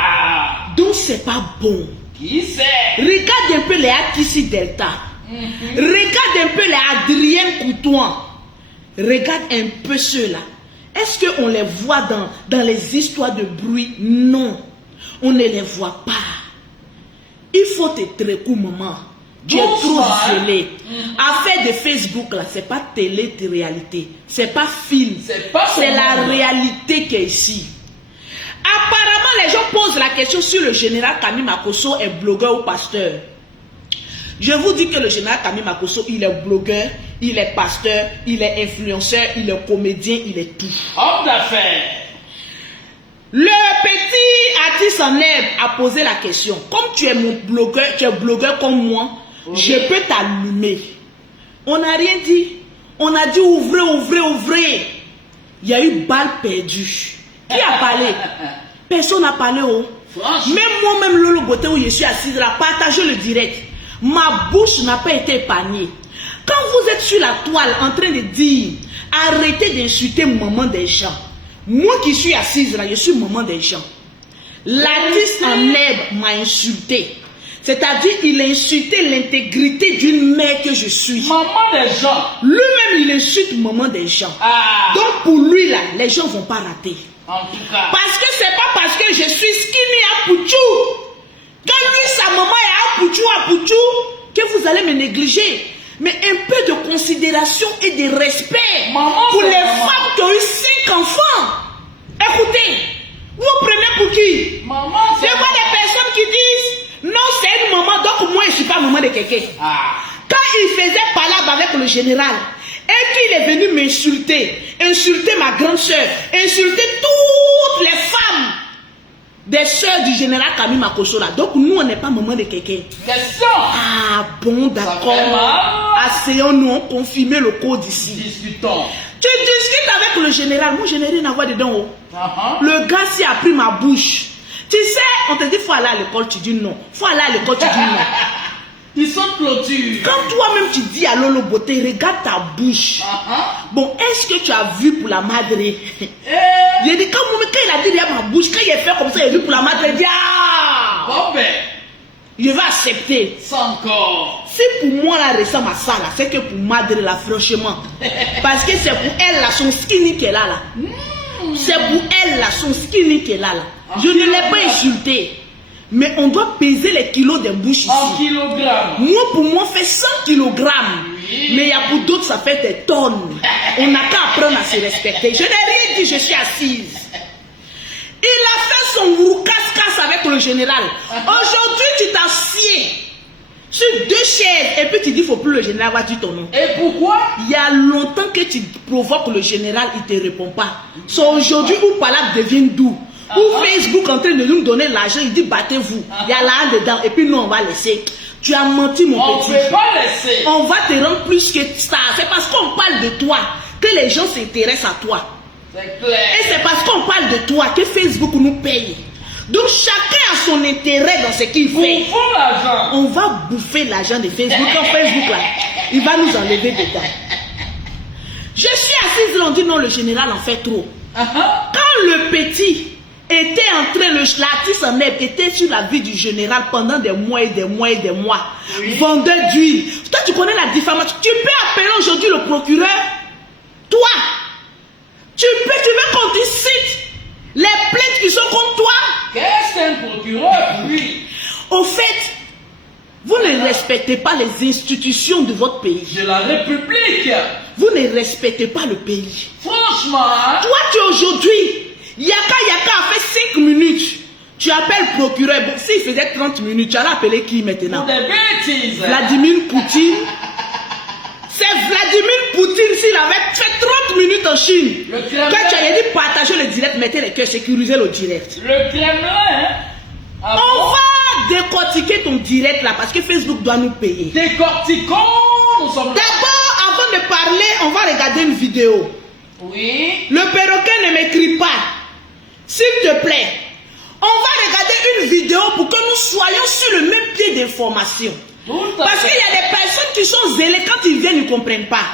Donc c'est pas bon. Qui c'est? Regarde un peu les Akissi Delta. Regarde un peu les Adrien Couton. Regarde un peu ceux-là. Est-ce qu'on les voit dans les histoires de bruit? Non. on ne les voit pas. Il faut te trailer, maman. Tu es trop violée. Affaire de Facebook, là, c'est pas télé-réalité. C'est pas film. C'est la réalité qui est ici. Apparemment, les gens posent la question si le général Kami Makosso est blogueur ou pasteur. Je vous dis que le général Kami Makosso, il est blogueur, il est pasteur, il est influenceur, il est comédien, il est tout. Homme d'affaires. Le petit artiste en herbe a posé la question. Comme tu es mon blogueur, tu es blogueur comme moi, je peux t'allumer. On n'a rien dit. On a dit ouvrez, ouvrez, ouvrez. Il y a eu balle perdue. Qui a parlé? Personne n'a parlé. Oh. Même moi-même, Lolo Boté, où je suis assise là, partagez le direct. Ma bouche n'a pas été épargnée. Quand vous êtes sur la toile en train de dire arrêtez d'insulter maman des gens. Moi qui suis assise là, je suis maman des gens. L'artiste en herbe m'a insulté. C'est-à-dire, il a insulté l'intégrité d'une mère que je suis. Maman des gens. Lui-même, il insulte maman des gens. Donc pour lui là, les gens ne vont pas rater. En tout cas. Parce que c'est pas parce que je suis skinny à Pouchou. Quand lui, sa maman est à Pouchou, que vous allez me négliger. Mais un peu de considération et de respect pour les femmes qui ont eu 5 enfants. Écoutez, vous prenez pour qui? Maman, c'est quoi des personnes qui disent non, c'est une maman, donc moi je ne suis pas maman de quelqu'un. Quand il faisait palabre avec le général et qu'il est venu m'insulter, insulter ma grande soeur, insulter toutes les femmes des soeurs du général Kami Makosso là. Donc nous on n'est pas maman de quelqu'un. Question. Ah bon, d'accord. Asseyons-nous, on confirme le code ici. Discutons. Tu discutes avec le général. Moi je n'ai rien à voir dedans. Oh. Le gars s'y a pris ma bouche. Tu sais, on te dit faut aller à l'école, tu dis non. Faut aller à l'école, tu dis non. Ils sont clôtures. Quand toi-même tu dis à Lolo Boté, regarde ta bouche. Bon, est-ce que tu as vu pour la madre? J'ai dit, quand il a dit à ma bouche, quand il a fait comme ça, il a vu pour la madre, il a dit, ah! Bon ben. Je vais accepter. Sans encore. Si pour moi, la ressemble à ça, là, c'est que pour madre, là, franchement. Parce que c'est pour elle, là, son skinny qu'elle a, là. C'est pour elle, là, son skinny qu'elle a, là. Je ne l'ai pas insulté. Mais on doit peser les kilos des bouches ici. En kilogrammes. Moi, pour moi, fait 100 kilogrammes. Oui. Mais il y a pour d'autres, ça fait des tonnes. On n'a qu'à apprendre à se respecter. Je n'ai rien dit, je suis assise. Il a fait son casse-casse avec le général. Aujourd'hui, tu t'assieds sur 2 chaises et puis tu dis, il ne faut plus le général va dire ton nom. Et pourquoi? Il y a longtemps que tu provoques le général, il ne te répond pas. C'est aujourd'hui où Palab devient doux. Ou Facebook en train de nous donner l'argent, il dit battez-vous. Il y a là dedans. Et puis nous, on va laisser. Tu as menti, mon petit. On ne peut pas laisser. On va te rendre plus que ça. C'est parce qu'on parle de toi que les gens s'intéressent à toi. C'est clair. Et c'est parce qu'on parle de toi que Facebook nous paye. Donc chacun a son intérêt dans ce qu'il fait. Bouffons l'argent. On va bouffer l'argent de Facebook. Quand Facebook là, il va nous enlever dedans. Je suis assise là, on dit non, le général en fait trop. Quand le petit était en train, l'artiste en herbe était sur la vie du général pendant des mois et des mois et des mois. Oui. Vendeur d'huile. Toi, tu connais la diffamation. Tu peux appeler aujourd'hui le procureur. Toi, tu veux qu'on te cite les plaintes qui sont contre toi. Qu'est-ce qu'un procureur, lui? Au fait, vous ne respectez pas les institutions de votre pays. De la République. Vous ne respectez pas le pays. Franchement. Toi, tu aujourd'hui, Yaka a fait 5 minutes. Tu appelles le procureur. Bon, s'il faisait 30 minutes, tu allais appeler qui maintenant? Pour des bêtises. Vladimir Poutine. C'est Vladimir Poutine s'il avait fait 30 minutes en Chine. Quand tu as dit partager le direct, mettez les cœurs, sécuriser le direct. Le Kremlin. On va décortiquer ton direct là parce que Facebook doit nous payer. Décortiquons. D'abord, avant de parler, on va regarder une vidéo. Oui. Le perroquet ne m'écrit pas. S'il te plaît, on va regarder une vidéo pour que nous soyons sur le même pied d'information. Parce qu'il y a des personnes qui sont zélées, quand ils viennent, ils ne comprennent pas.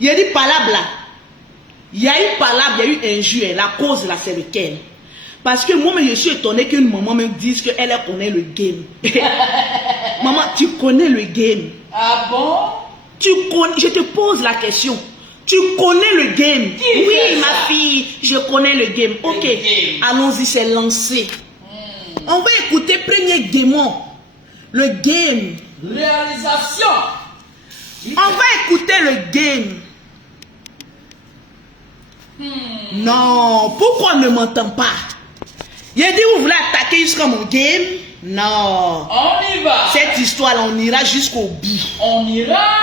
Il y a dit palabre là. Il y a eu palabre, il y a eu injure. La cause là, c'est lequel? Parce que moi-même, je suis étonné qu'une maman me dise qu'elle connaît le game. Maman, tu connais le game. Ah bon? Je te pose la question. Tu connais le game? Oui, ma fille, je connais le game. Ok, allons-y, c'est lancé. On va écouter premier démon. Le game. Réalisation. On va écouter le game. Non, pourquoi on ne m'entend pas? Il a dit, vous voulez attaquer jusqu'à mon game? Non. On y va. Cette histoire, on ira jusqu'au bout. On ira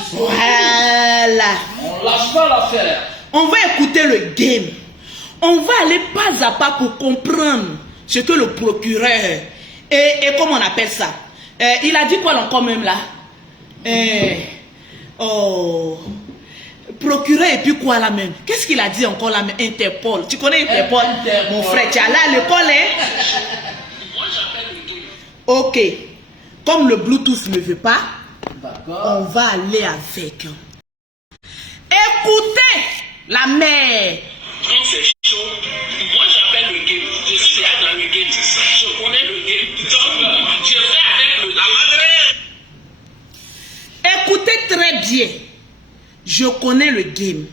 jusqu'au bout. Voilà. On lâche pas l'affaire. On va écouter le game. On va aller pas à pas pour comprendre ce que le procureur et comment on appelle ça. Il a dit quoi encore même là? Procureur et puis quoi là même? Qu'est-ce qu'il a dit encore là? Interpol. Tu connais Interpol? Mon frère, tu es allé à l'école, hein? Ok. Comme le Bluetooth ne veut pas, on va aller avec. Écoutez la mère. Quand c'est chaud, moi j'appelle le game. Je suis dans le game, c'est ça. Je connais le game. Donc, je fais avec la madre. Écoutez très bien. Je connais le game.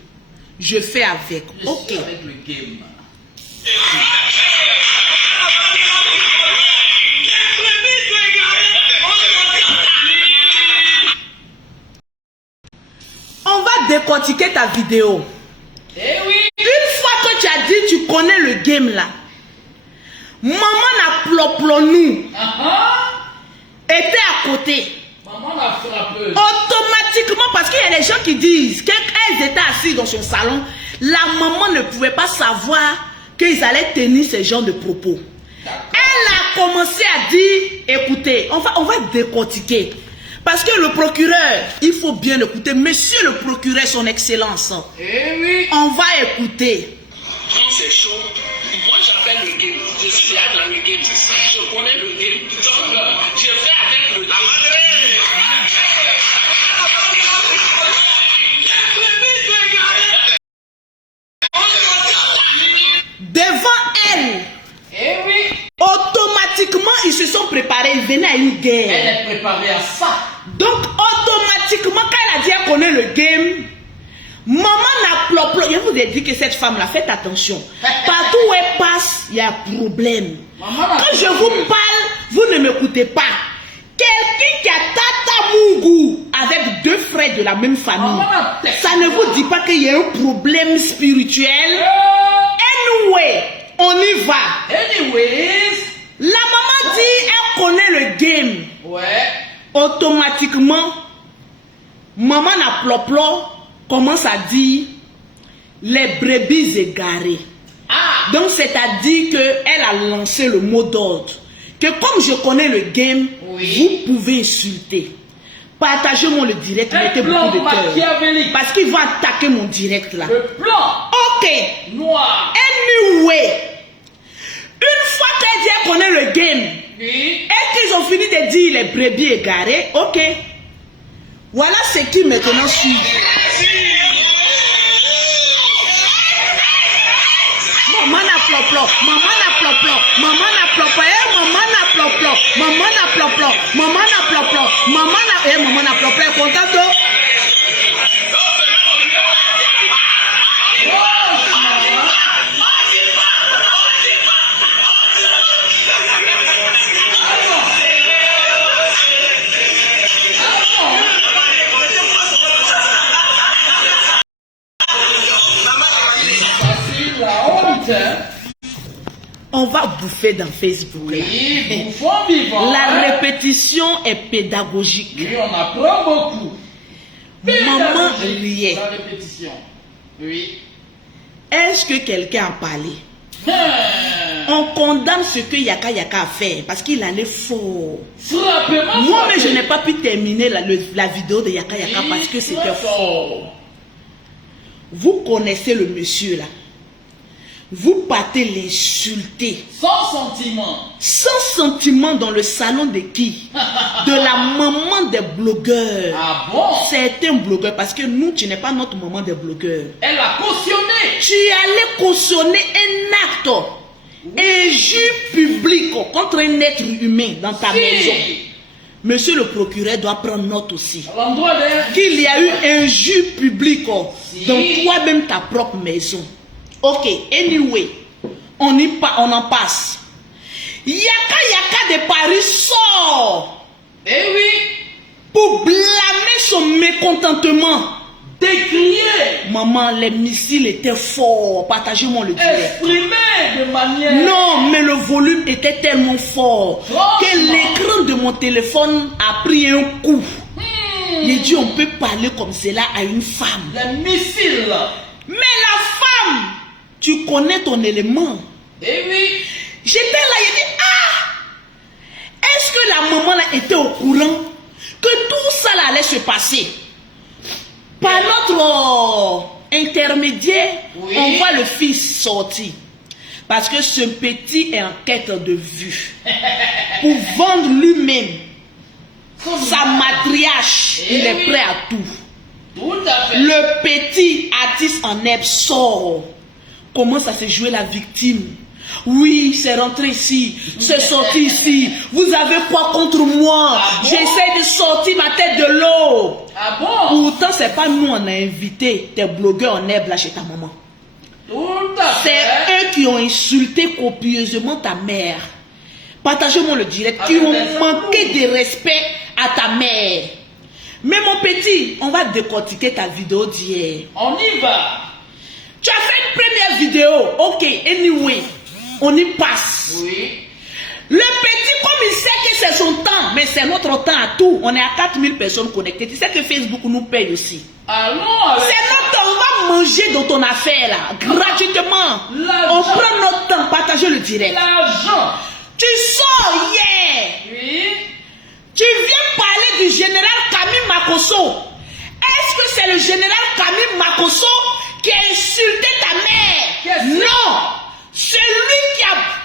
Je fais avec. Ok. Je suis avec le game. On va décortiquer ta vidéo. Eh oui. Une fois que tu as dit tu connais le game là, maman n'a ploplonou était à côté. Maman l'a frappé. Automatiquement, parce qu'il y a des gens qui disent qu'elles étaient assises dans son salon, la maman ne pouvait pas savoir qu'ils allaient tenir ce genre de propos. Elle a commencé à dire, écoutez, on va décortiquer. Parce que le procureur, il faut bien écouter. Monsieur le procureur, son excellence. Eh oui. On va écouter. Quand c'est chaud, moi j'appelle le game. Je suis dans le game, c'est ça. Je connais le game. Donc, je fais avec le game. Devant elle, Eh oui. automatiquement, ils se sont préparés. Ils venaient à une guerre. Elle est préparée à ça. Donc, automatiquement, quand elle a dit qu'elle connaît le game, maman n'a ploplo. Je vous ai dit que cette femme-là, faites attention. Partout où elle passe, il y a un problème. Quand je vous parle, vous ne m'écoutez pas. Quelqu'un qui a Tata Mungu avec deux frères de la même famille, ça ne vous dit pas qu'il y a un problème spirituel. Anyway, on y va. Anyways. La maman dit elle connaît le game. Ouais. Automatiquement, maman n'a ploplo commence à dire les brebis égarées. Donc c'est-à-dire qu'elle a lancé le mot d'ordre. Que comme je connais le game, vous pouvez insulter. Partagez-moi le direct, mettez beaucoup de cœur. Parce qu'il va attaquer mon direct là. Le plan. Ok. Noir. Anyway, une fois qu'elle dit qu'elle connaît le game, Oui. et qu'ils ont fini de dire les brebis égarées, ok. Voilà ce qui maintenant suit. Maman n'a ploplo, maman n'a ploplo, maman n'a ploplo, maman n'a ploplo, maman n'a ploplo, maman n'a ploplo, maman n'a ploplo, contente. On va bouffer dans Facebook. Oui, bouffon vivant. La répétition est pédagogique. Oui, on apprend beaucoup. Maman riait. La répétition. Oui. Est-ce que quelqu'un a parlé? On condamne ce que Yaka a fait parce qu'il allait fort. Moi, mais je n'ai pas pu terminer la vidéo de Yaka parce que c'était fort. Vous connaissez le monsieur là. Vous partez l'insulter. Sans sentiment. Sans sentiment dans le salon de qui? De la maman des blogueurs. Ah bon? Certains blogueurs, parce que nous, tu n'es pas notre maman des blogueurs. Elle a cautionné. Tu allais cautionner un acte injure public contre un être humain dans ta maison. Monsieur le procureur doit prendre note aussi. Qu'il y a eu injure public dans toi-même ta propre maison. Ok, anyway, on en passe. Yaka Yaka de Paris sort. Eh oui. Pour blâmer son mécontentement. Décrier. Maman, les missiles étaient forts. Partagez-moi le direct. Exprimer de manière. Non, mais le volume était tellement fort que l'écran de mon téléphone a pris un coup. J'ai dit, on peut parler comme cela à une femme. Les missiles. Mais la femme, tu connais ton élément. Eh oui. J'étais là, j'ai dit, ah, est-ce que la maman là était au courant que tout ça là allait se passer? Par notre intermédiaire, oui. On voit le fils sortir. Parce que ce petit est en quête de vue. Pour vendre lui-même sa matriarche, il est prêt à tout. Tout à fait. Le petit artiste en herbe sort. Commence à se jouer la victime. Oui, c'est rentré ici, c'est sorti ici. Vous avez quoi contre moi? Ah bon? J'essaie de sortir ma tête de l'eau. Ah bon? Pourtant, c'est pas nous, on a invité tes blogueurs en herbe là chez ta maman. Tout à C'est fait. eux qui ont insulté copieusement ta mère. Partagez-moi le direct. Qui ont manqué de respect à ta mère. Mais mon petit, on va décortiquer ta vidéo d'hier. On y va. Tu as fait une première vidéo. Ok, anyway, on y passe. Oui. Le petit, comme il sait que c'est son temps, mais c'est notre temps à tout. On est à 4000 personnes connectées. Tu sais que Facebook nous paye aussi. Allons avec. C'est notre temps. On va manger dans ton affaire là, gratuitement. L'argent. On prend notre temps. Partagez le direct. L'argent. Tu sors hier. Oui. Tu viens parler du général Camille Makosso. Est-ce que c'est le général Camille Makosso qui a insulté ta mère? Non. C'est lui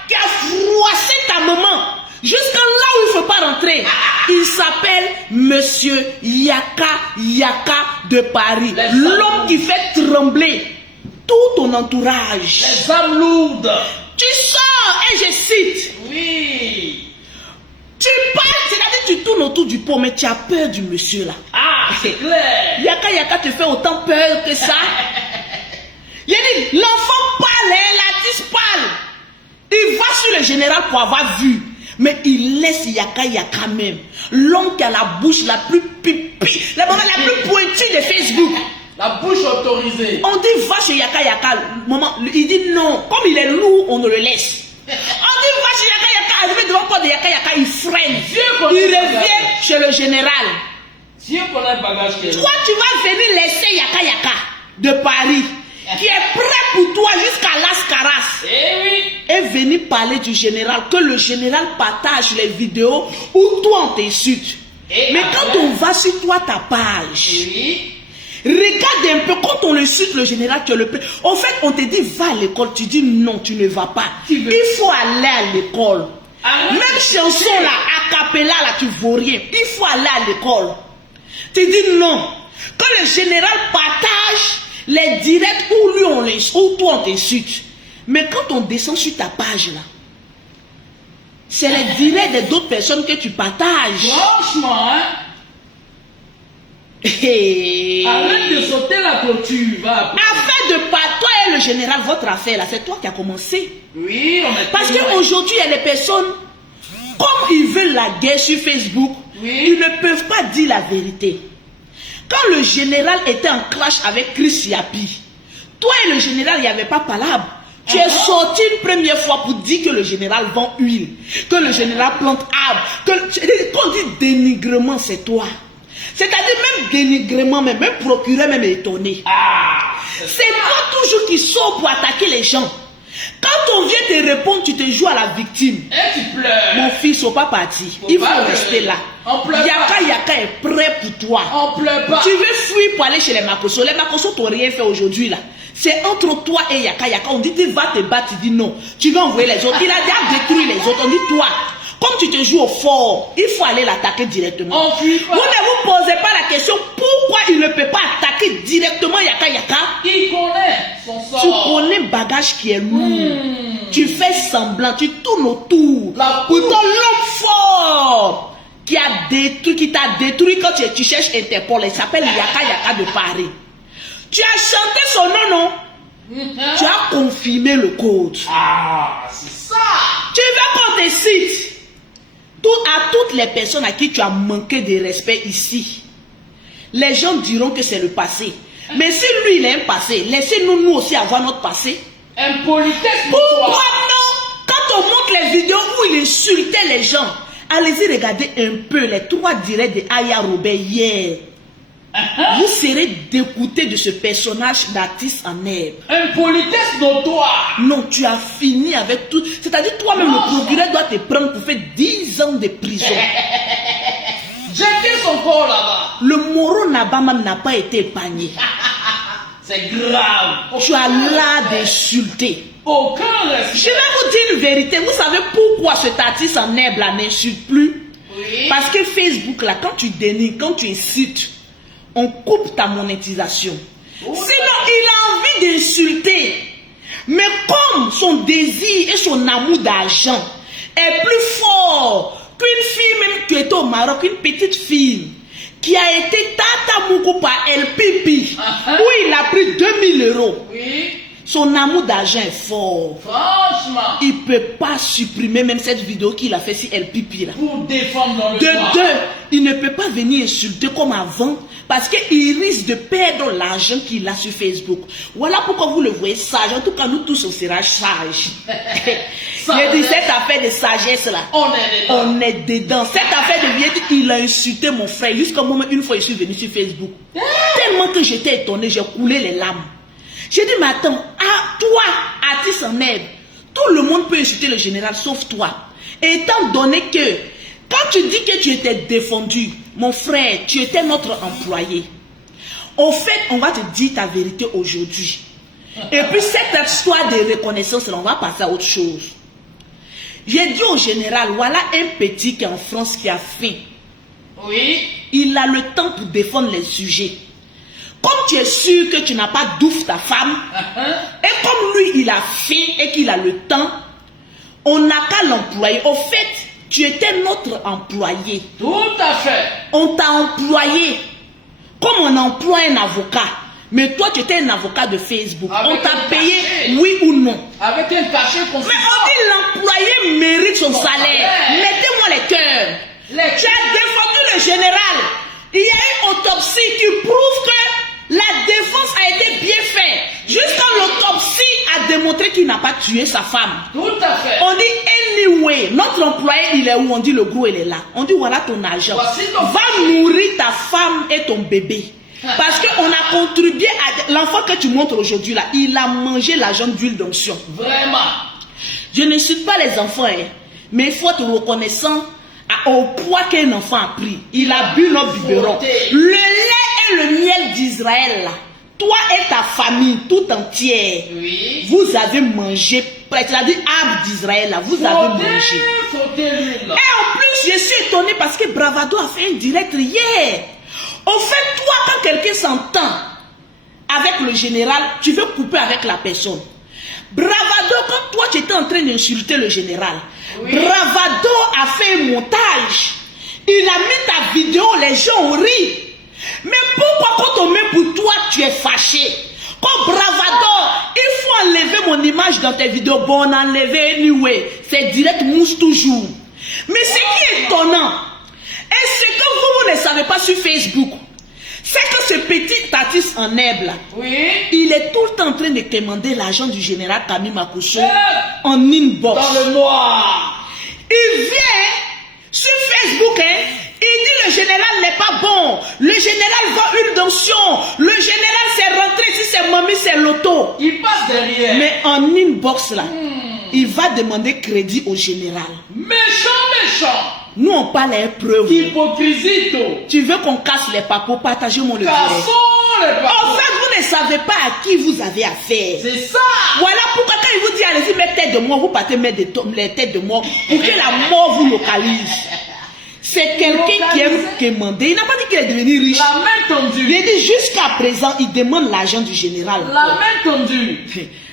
qui a froissé ta maman. Jusqu'à là où il ne faut pas rentrer. Il s'appelle Monsieur Yaka Yaka de Paris. L'homme qui fait trembler tout ton entourage. Les âmes lourdes. Tu sors et je cite. Oui. Tu parles, c'est-à-dire tu tournes autour du pot, mais tu as peur du monsieur là. Ah, c'est clair. Yaka Yaka te fait autant peur que ça. Il dit, l'enfant parle, l'artiste parle. Il va sur le général pour avoir vu. Mais il laisse Yaka Yaka même. L'homme qui a la bouche la plus pipi, la plus pointue de Facebook. La bouche autorisée. On dit va chez Yaka Yaka. Maman, il dit non. Comme il est lourd, on ne le laisse. On dit va chez Yaka Yaka. Arrivé devant le porte de Yaka Yaka, il freine. Il revient chez le général. Dieu connaît le bagage qu'elle a. Toi, tu vas venir laisser Yaka Yaka de Paris, qui est prêt pour toi jusqu'à Las Caras. Eh oui. Et venir parler du général, que le général partage les vidéos où toi on t'insulte. Mais quand on va sur toi ta page, Oui. regarde un peu, quand on insulte le général, tu le paie. En fait, on te dit va à l'école, tu dis non, tu ne vas pas. Il faut aller à l'école. Même chanson là, a cappella là, tu vaux rien. Il faut aller à l'école. Tu dis non. Quand le général partage les directs où lui on les, où toi on t'insulte. Mais quand on descend sur ta page là, c'est les directs d'autres personnes que tu partages. Franchement, hein. Arrête de sauter la clôture. Va. Affaire de pas, toi et le général, votre affaire là, c'est toi qui as commencé. Oui, on est. Parce qu'aujourd'hui, il y a des personnes, comme ils veulent la guerre sur Facebook, Oui. ils ne peuvent pas dire la vérité. Quand le général était en clash avec Chris Yapi, toi et le général, il n'y avait pas palabre. Tu es sorti une première fois pour dire que le général vend huile, que le général plante arbre. Quand on dit dénigrement, c'est toi. C'est-à-dire même dénigrement, même procureur même est étonné. Ah. C'est toi toujours qui sors pour attaquer les gens. Quand on vient te répondre, tu te joues à la victime. Et tu pleures. Mon fils, il ne faut pas partir. Il faut rester là. On pleure Yaka pas. Yaka est prêt pour toi. On pleure pas. Tu veux fuir pour aller chez les Makosso. Les Makosso t'ont rien fait aujourd'hui là. C'est entre toi et Yaka Yaka. On dit tu vas te battre, tu dis non. Tu vas envoyer les autres. Il a déjà détruit les autres. On dit toi, comme tu te joues au fort, il faut aller l'attaquer directement. On fuit pas. Vous ne vous posez pas la question pourquoi il ne peut pas attaquer directement Yaka Yaka. Il connaît son sort. Tu connais le bagage qui est lourd. Tu fais semblant, tu tournes autour. Pourtant l'homme fort qui a détruit, qui t'a détruit quand tu cherches Interpol, il s'appelle Yaka Yaka de Paris. Tu as chanté son nom, non? Tu as confirmé le code. Ah, c'est ça. Tu Tu veux qu'on te cite à toutes les personnes à qui tu as manqué de respect ici. Les gens diront que c'est le passé. Mais si lui, il a un passé, laissez-nous nous aussi avoir notre passé. Impolitesse. Pourquoi non? Quand on montre les vidéos où il insultait les gens, allez-y regarder un peu les 3 directs de Aya Robert hier. Vous serez dégoûté de ce personnage d'artiste en herbe. Impolitesse notoire. Non, tu as fini avec tout. C'est-à-dire toi-même, le procureur doit te prendre pour faire 10 ans de prison. Jetez son corps là-bas. Le Moro Nabama n'a pas été épargné. C'est grave. Tu as l'art d'insulter. Aucun respect. Je vais vous dire une vérité. Vous savez pourquoi cet artiste en herbe là n'insulte plus? Oui. Parce que Facebook là, quand tu dénigres, quand tu insultes, on coupe ta monétisation. Oh, sinon, il a envie d'insulter. Mais comme son désir et son amour d'argent est plus fort qu'une fille même qui était au Maroc, une petite fille qui a été Tata Moukou par El Pipi, où il a pris 2000 €. Oui. Son amour d'argent est fort. Franchement. Il ne peut pas supprimer même cette vidéo qu'il a fait sur El Pipi là. Pour défendre dans le De soir. 2, il ne peut pas venir insulter comme avant parce qu'il risque de perdre l'argent qu'il a sur Facebook. Voilà pourquoi vous le voyez sage. En tout cas, nous tous, on sera sages. J'ai dit cette affaire de sagesse là. On est dedans. Cette affaire de vieille, il a insulté mon frère. Jusqu'au moment, une fois, je suis venu sur Facebook. Tellement que j'étais étonné, j'ai coulé les larmes. J'ai dit, mais attends, toi, artiste en herbe, tout le monde peut insulter le général sauf toi. Et étant donné que, quand tu dis que tu étais défendu, mon frère, tu étais notre employé. Au fait, on va te dire ta vérité aujourd'hui. Et puis cette histoire de reconnaissance, là, on va passer à autre chose. J'ai dit au général, voilà un petit qui est en France qui a faim. Oui. Il a le temps pour défendre les sujets. Comme tu es sûr que tu n'as pas d'ouf ta femme, et comme lui il a faim et qu'il a le temps, on n'a qu'à l'employer. Au fait, tu étais notre employé. Tout à fait. On t'a employé comme on emploie un avocat. Mais toi, tu étais un avocat de Facebook. Avec on t'a un payé, cachet. oui ou non? Avec un cachet Mais consistant. on dit l'employé mérite son salaire. salaire. Mettez-moi les cœurs. Les Tu as défendu le général. Il y a une autopsie qui prouve que la défense a été bien faite. Juste quand l'autopsie a démontré qu'il n'a pas tué sa femme. Tout à fait. On dit anyway, notre employé il est où? On dit le gros il est là. On dit voilà ton argent. Voici ton Va nourrir ta femme et ton bébé. Parce qu'on a contribué à l'enfant que tu montres aujourd'hui là. Il a mangé l'argent d'huile d'onction. Vraiment. Je ne cite pas les enfants, hein, mais il faut être reconnaissant au poids qu'un enfant a pris. Il a bu notre biberon. Le lait et le miel d'Israël là. Toi et ta famille tout entière, Oui. vous avez mangé, c'est-à-dire arbre d'Israël là, vous avez mangé. Frottez l'huile là. Et en plus, je suis étonné parce que Bravado a fait un direct hier. Au fait, toi, quand quelqu'un s'entend avec le général, tu veux couper avec la personne. Bravado, quand toi, tu étais en train d'insulter le général, Oui. Bravado a fait un montage. Il a mis ta vidéo, les gens ont ri. Mais pourquoi quand on met pour toi, tu es fâché? Comme Bravado, il faut enlever mon image dans tes vidéos. Bon, on a enlevé anyway. C'est direct, mousse toujours. Mais ce qui est étonnant, et ce que vous ne savez pas sur Facebook, c'est que ce petit artiste en herbe là, Oui. il est tout le temps en train de demander l'argent du général Camille Makosso en inbox. Dans le noir. Il vient sur Facebook, hein, il dit le général n'est pas bon, le général veut une donction, le général s'est rentré, si c'est mamie, c'est l'auto. Il passe derrière. Mais en inbox là, il va demander crédit au général. Méchant. Nous on parle à preuve. Hypocrisito. Tu veux qu'on casse les papos, partagez-moi le direct. Cassons les En papos. fait, vous ne savez pas à qui vous avez affaire. C'est ça. Voilà pourquoi quand il vous dit allez-y mettre tête de mort, vous partez mettre les têtes de mort pour que la mort vous localise. C'est quelqu'un qui aime demander. Il n'a pas dit qu'il est devenu riche. La main tendue. Il a dit jusqu'à présent, il demande l'argent du général. La main tendue.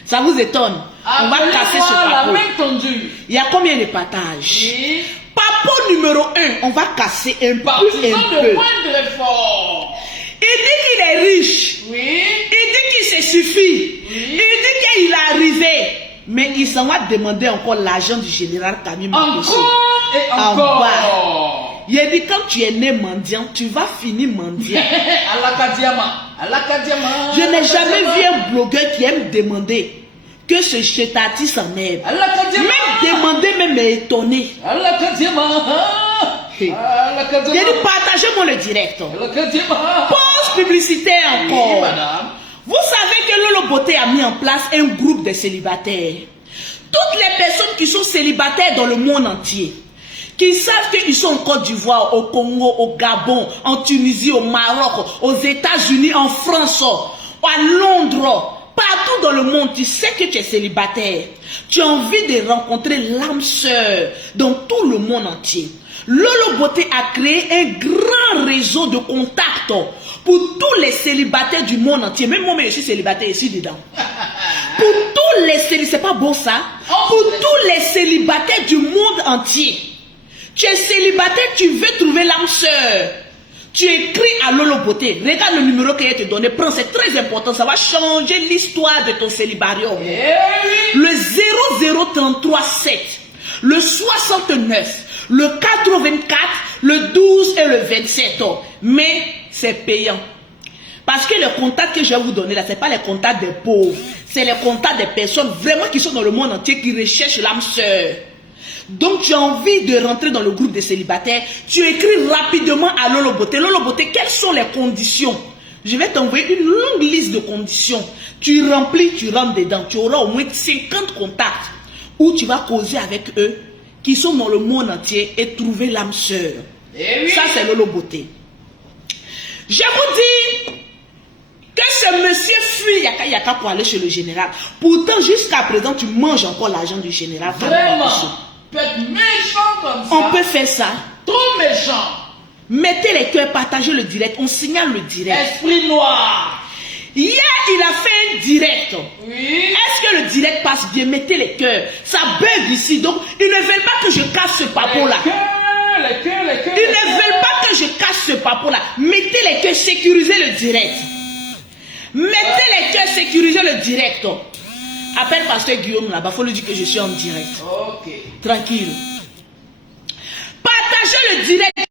Ça vous étonne? On va casser ce Appelez-moi la papo. main tendue. Il y a combien de partages? Oui. Papo numéro 1, on va casser un peu, Partisan un de peu. moindre effort. Il dit qu'il est riche. Oui. Il dit qu'il se suffit. Il dit qu'il est arrivé. Mais il ils ont demandé encore l'argent du général Kami Makosso. Encore et En encore. bas. Il a dit, quand tu es né mendiant, tu vas finir mendiant. Alakadiama. Je n'ai jamais vu un blogueur qui aime demander que ce chétati s'en aime. Même demander, même étonné. J'ai dit, partagez-moi le direct. Pause publicitaire encore. Oui, madame. Vous savez que Lolo Beauté a mis en place un groupe de célibataires. Toutes les personnes qui sont célibataires dans le monde entier, qui savent qu'ils sont en Côte d'Ivoire, au Congo, au Gabon, en Tunisie, au Maroc, aux États-Unis, en France, à Londres, partout dans le monde, tu sais que tu es célibataire. Tu as envie de rencontrer l'âme sœur dans tout le monde entier. Lolo Beauté a créé un grand réseau de contacts pour tous les célibataires du monde entier. Même moi, je suis célibataire ici dedans. Pour tous les célibataires, c'est pas bon ça? Pour tous les célibataires du monde entier. Tu es célibataire, tu veux trouver l'âme sœur. Tu écris à Lolo Beauté. Regarde le numéro qu'elle te donné. Prends, c'est très important. Ça va changer l'histoire de ton célibarium. Le 00337, le 69, le 84, le 12 et le 27. Mais c'est payant. Parce que les contacts que je vais vous donner là, ce n'est pas les contacts des pauvres. C'est les contacts des personnes vraiment qui sont dans le monde entier qui recherchent l'âme sœur. Donc tu as envie de rentrer dans le groupe des célibataires, tu écris rapidement à Lolo Beauté. Lolo Beauté, quelles sont les conditions? Je vais t'envoyer une longue liste de conditions. Tu remplis, tu rentres dedans. Tu auras au moins 50 contacts où tu vas causer avec eux qui sont dans le monde entier et trouver l'âme sœur. Oui. Ça, c'est Lolo Beauté. Je vous dis que ce monsieur fuit Yaka Yaka pour aller chez le général. Pourtant, jusqu'à présent, tu manges encore l'argent du général. Vraiment. Peut être méchant comme ça. On peut faire ça. Trop méchant. Mettez les cœurs, partagez le direct. On signale le direct. Esprit noir. Hier, il a fait un direct. Oui. Est-ce que le direct passe bien? Mettez les cœurs. Ça bug ici. Donc, ils ne veulent pas que je casse ce papo-là. Les cœurs. Ils ne veulent pas que je casse ce papo-là. Mettez les cœurs, sécurisez le direct. Mettez les cœurs, sécurisez le direct. Appelle Pasteur Guillaume là-bas. Il faut lui dire que je suis en direct. Ok. Tranquille. Partagez le direct.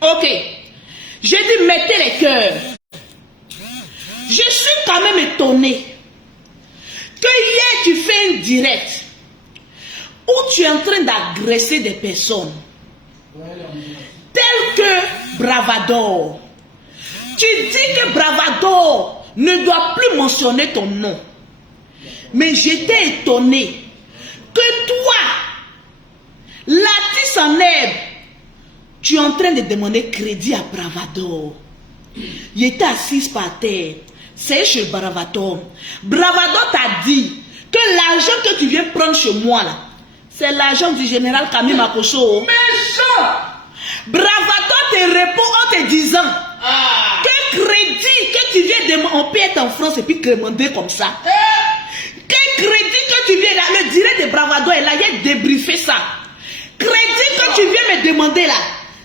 Ok. J'ai dit mettez les cœurs. Je suis quand même étonné que hier tu fais un direct où tu es en train d'agresser des personnes telles que Bravador. Tu dis que Bravador ne doit plus mentionner ton nom. Mais j'étais étonné que toi, l'artiste en herbe, tu es en train de demander crédit à Bravador. Il était assis par terre. C'est chez Bravador. Bravador t'a dit que l'argent que tu viens prendre chez moi là, c'est l'argent du général Kami Makosso. Méchant. Bravador te répond en te disant que crédit que tu viens demander, on peut être en France et puis demander comme ça. Quel crédit que tu viens là, le direct de Bravador est là, il a débriefé ça. Crédit que tu viens me demander là,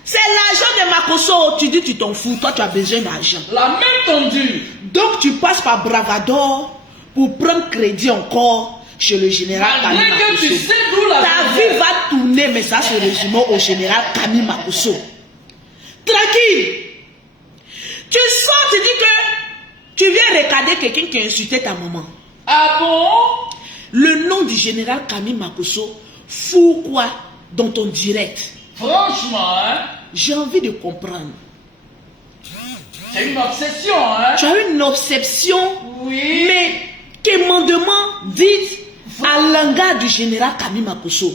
c'est l'argent de Makosso. Tu dis tu t'en fous, toi tu as besoin d'argent. La main tendue. Donc tu passes par Bravador pour prendre crédit encore chez le général Kami Malgré que tu Makosso. sais d'où la Ta vie va tourner, mais ça se résume au général Kami Makosso. Tranquille. Tu sors, tu dis que tu viens regarder quelqu'un qui a insulté ta maman. Ah bon? Le nom du général Kami Makosso fout quoi dans ton direct? Franchement, hein? J'ai envie de comprendre. C'est une obsession, hein? Tu as une obsession, Oui. mais commandement dit à l'engard du général Kami Makosso.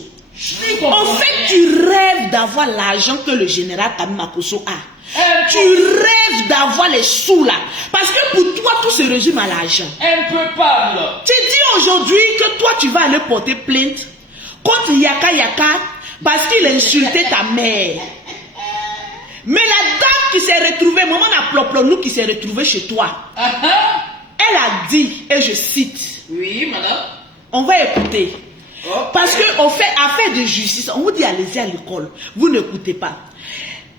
En fait, tu rêves d'avoir l'argent que le général Kami Makosso a. Tu rêves d'avoir les sous là. Parce que pour toi, tout se résume à l'argent. Impeupable. Tu dis aujourd'hui que toi, tu vas aller porter plainte contre Yaka Yaka parce qu'il a insulté ta mère. Mais la dame qui s'est retrouvée, maman Naploplonou qui s'est retrouvée chez toi, elle a dit, et je cite, Oui, madame. on va écouter. Okay. Parce qu'on fait affaire de justice, on vous dit allez-y à l'école, vous n'écoutez pas.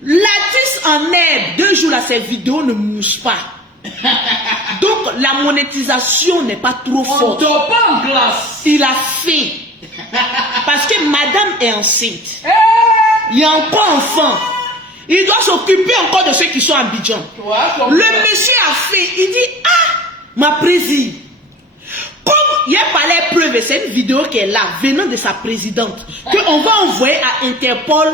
L'artiste en herbe, 2 jours là, ces vidéos ne moussent pas. Donc la monétisation n'est pas trop On forte. dort pas en glace. Il a faim. Parce que madame est enceinte. Il y a encore enfant. Il doit s'occuper encore de ceux qui sont à Abidjan. Le monsieur a fait, il dit, ah, ma présidente. Comme il y a pas les preuves, c'est une vidéo qui est là, venant de sa présidente, qu'on va envoyer à Interpol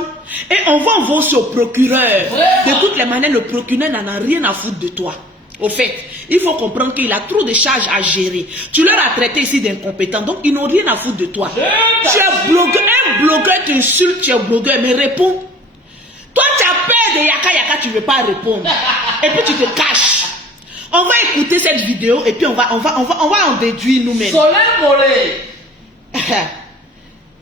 et on va envoyer au procureur. De toutes les manières, le procureur n'en a rien à foutre de toi. Au fait, il faut comprendre qu'il a trop de charges à gérer. Tu leur as traité ici d'incompétent, donc ils n'ont rien à foutre de toi. Tu es blogueur, un blogueur t'insulte, tu es blogueur, mais réponds. Toi, tu as peur de Yaka Yaka, tu ne veux pas répondre. Et puis tu te caches. On va écouter cette vidéo et puis on va en déduire nous-mêmes. Soleil Molé.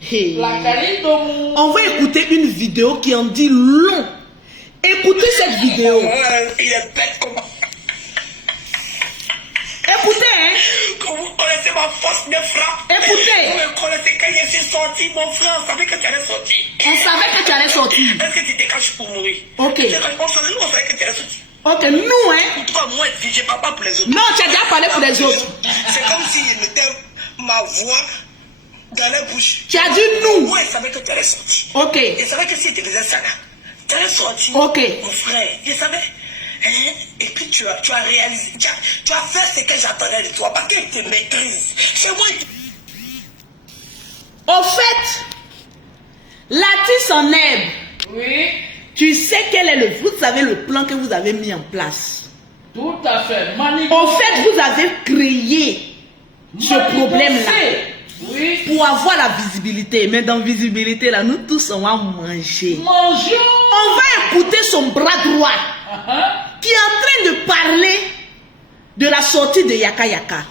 Hey. La Caridomou. On va écouter une vidéo qui en dit long. Écoutez cette vidéo. Il est bête comme... Écoutez, hein. Quand vous connaissez ma force de frappe. Écoutez. Vous me connaissez quand je suis sorti, mon frère, on savait que tu allais sortir. On savait que tu allais sortir. Est-ce que tu te caches pour mourir? Ok. On savait que tu allais sortir. Ok, nous, hein. En tout cas, moi, je ne parle pas pour les autres. Non, tu as déjà parlé pour les autres. C'est comme si je mettais ma voix dans la bouche. Tu as dit nous. Moi, je savais que tu allais sortir. Ok. Je savais que si tu faisais ça là, tu allais sortir. Ok. Mon frère, je savais. Hein? Et puis tu as réalisé, tu as fait ce que j'attendais de toi parce qu'elle te maîtrise. C'est moi qui... Au fait, Latis en herbe. Oui. Tu sais quel est vous savez le plan que vous avez mis en place. Tout à fait. En fait, vous avez créé ce problème-là. Oui. Pour avoir la visibilité. Mais dans visibilité, là, nous tous, on va manger. Mangeons. On va écouter son bras droit qui est en train de parler de la sortie de Yaka Yaka.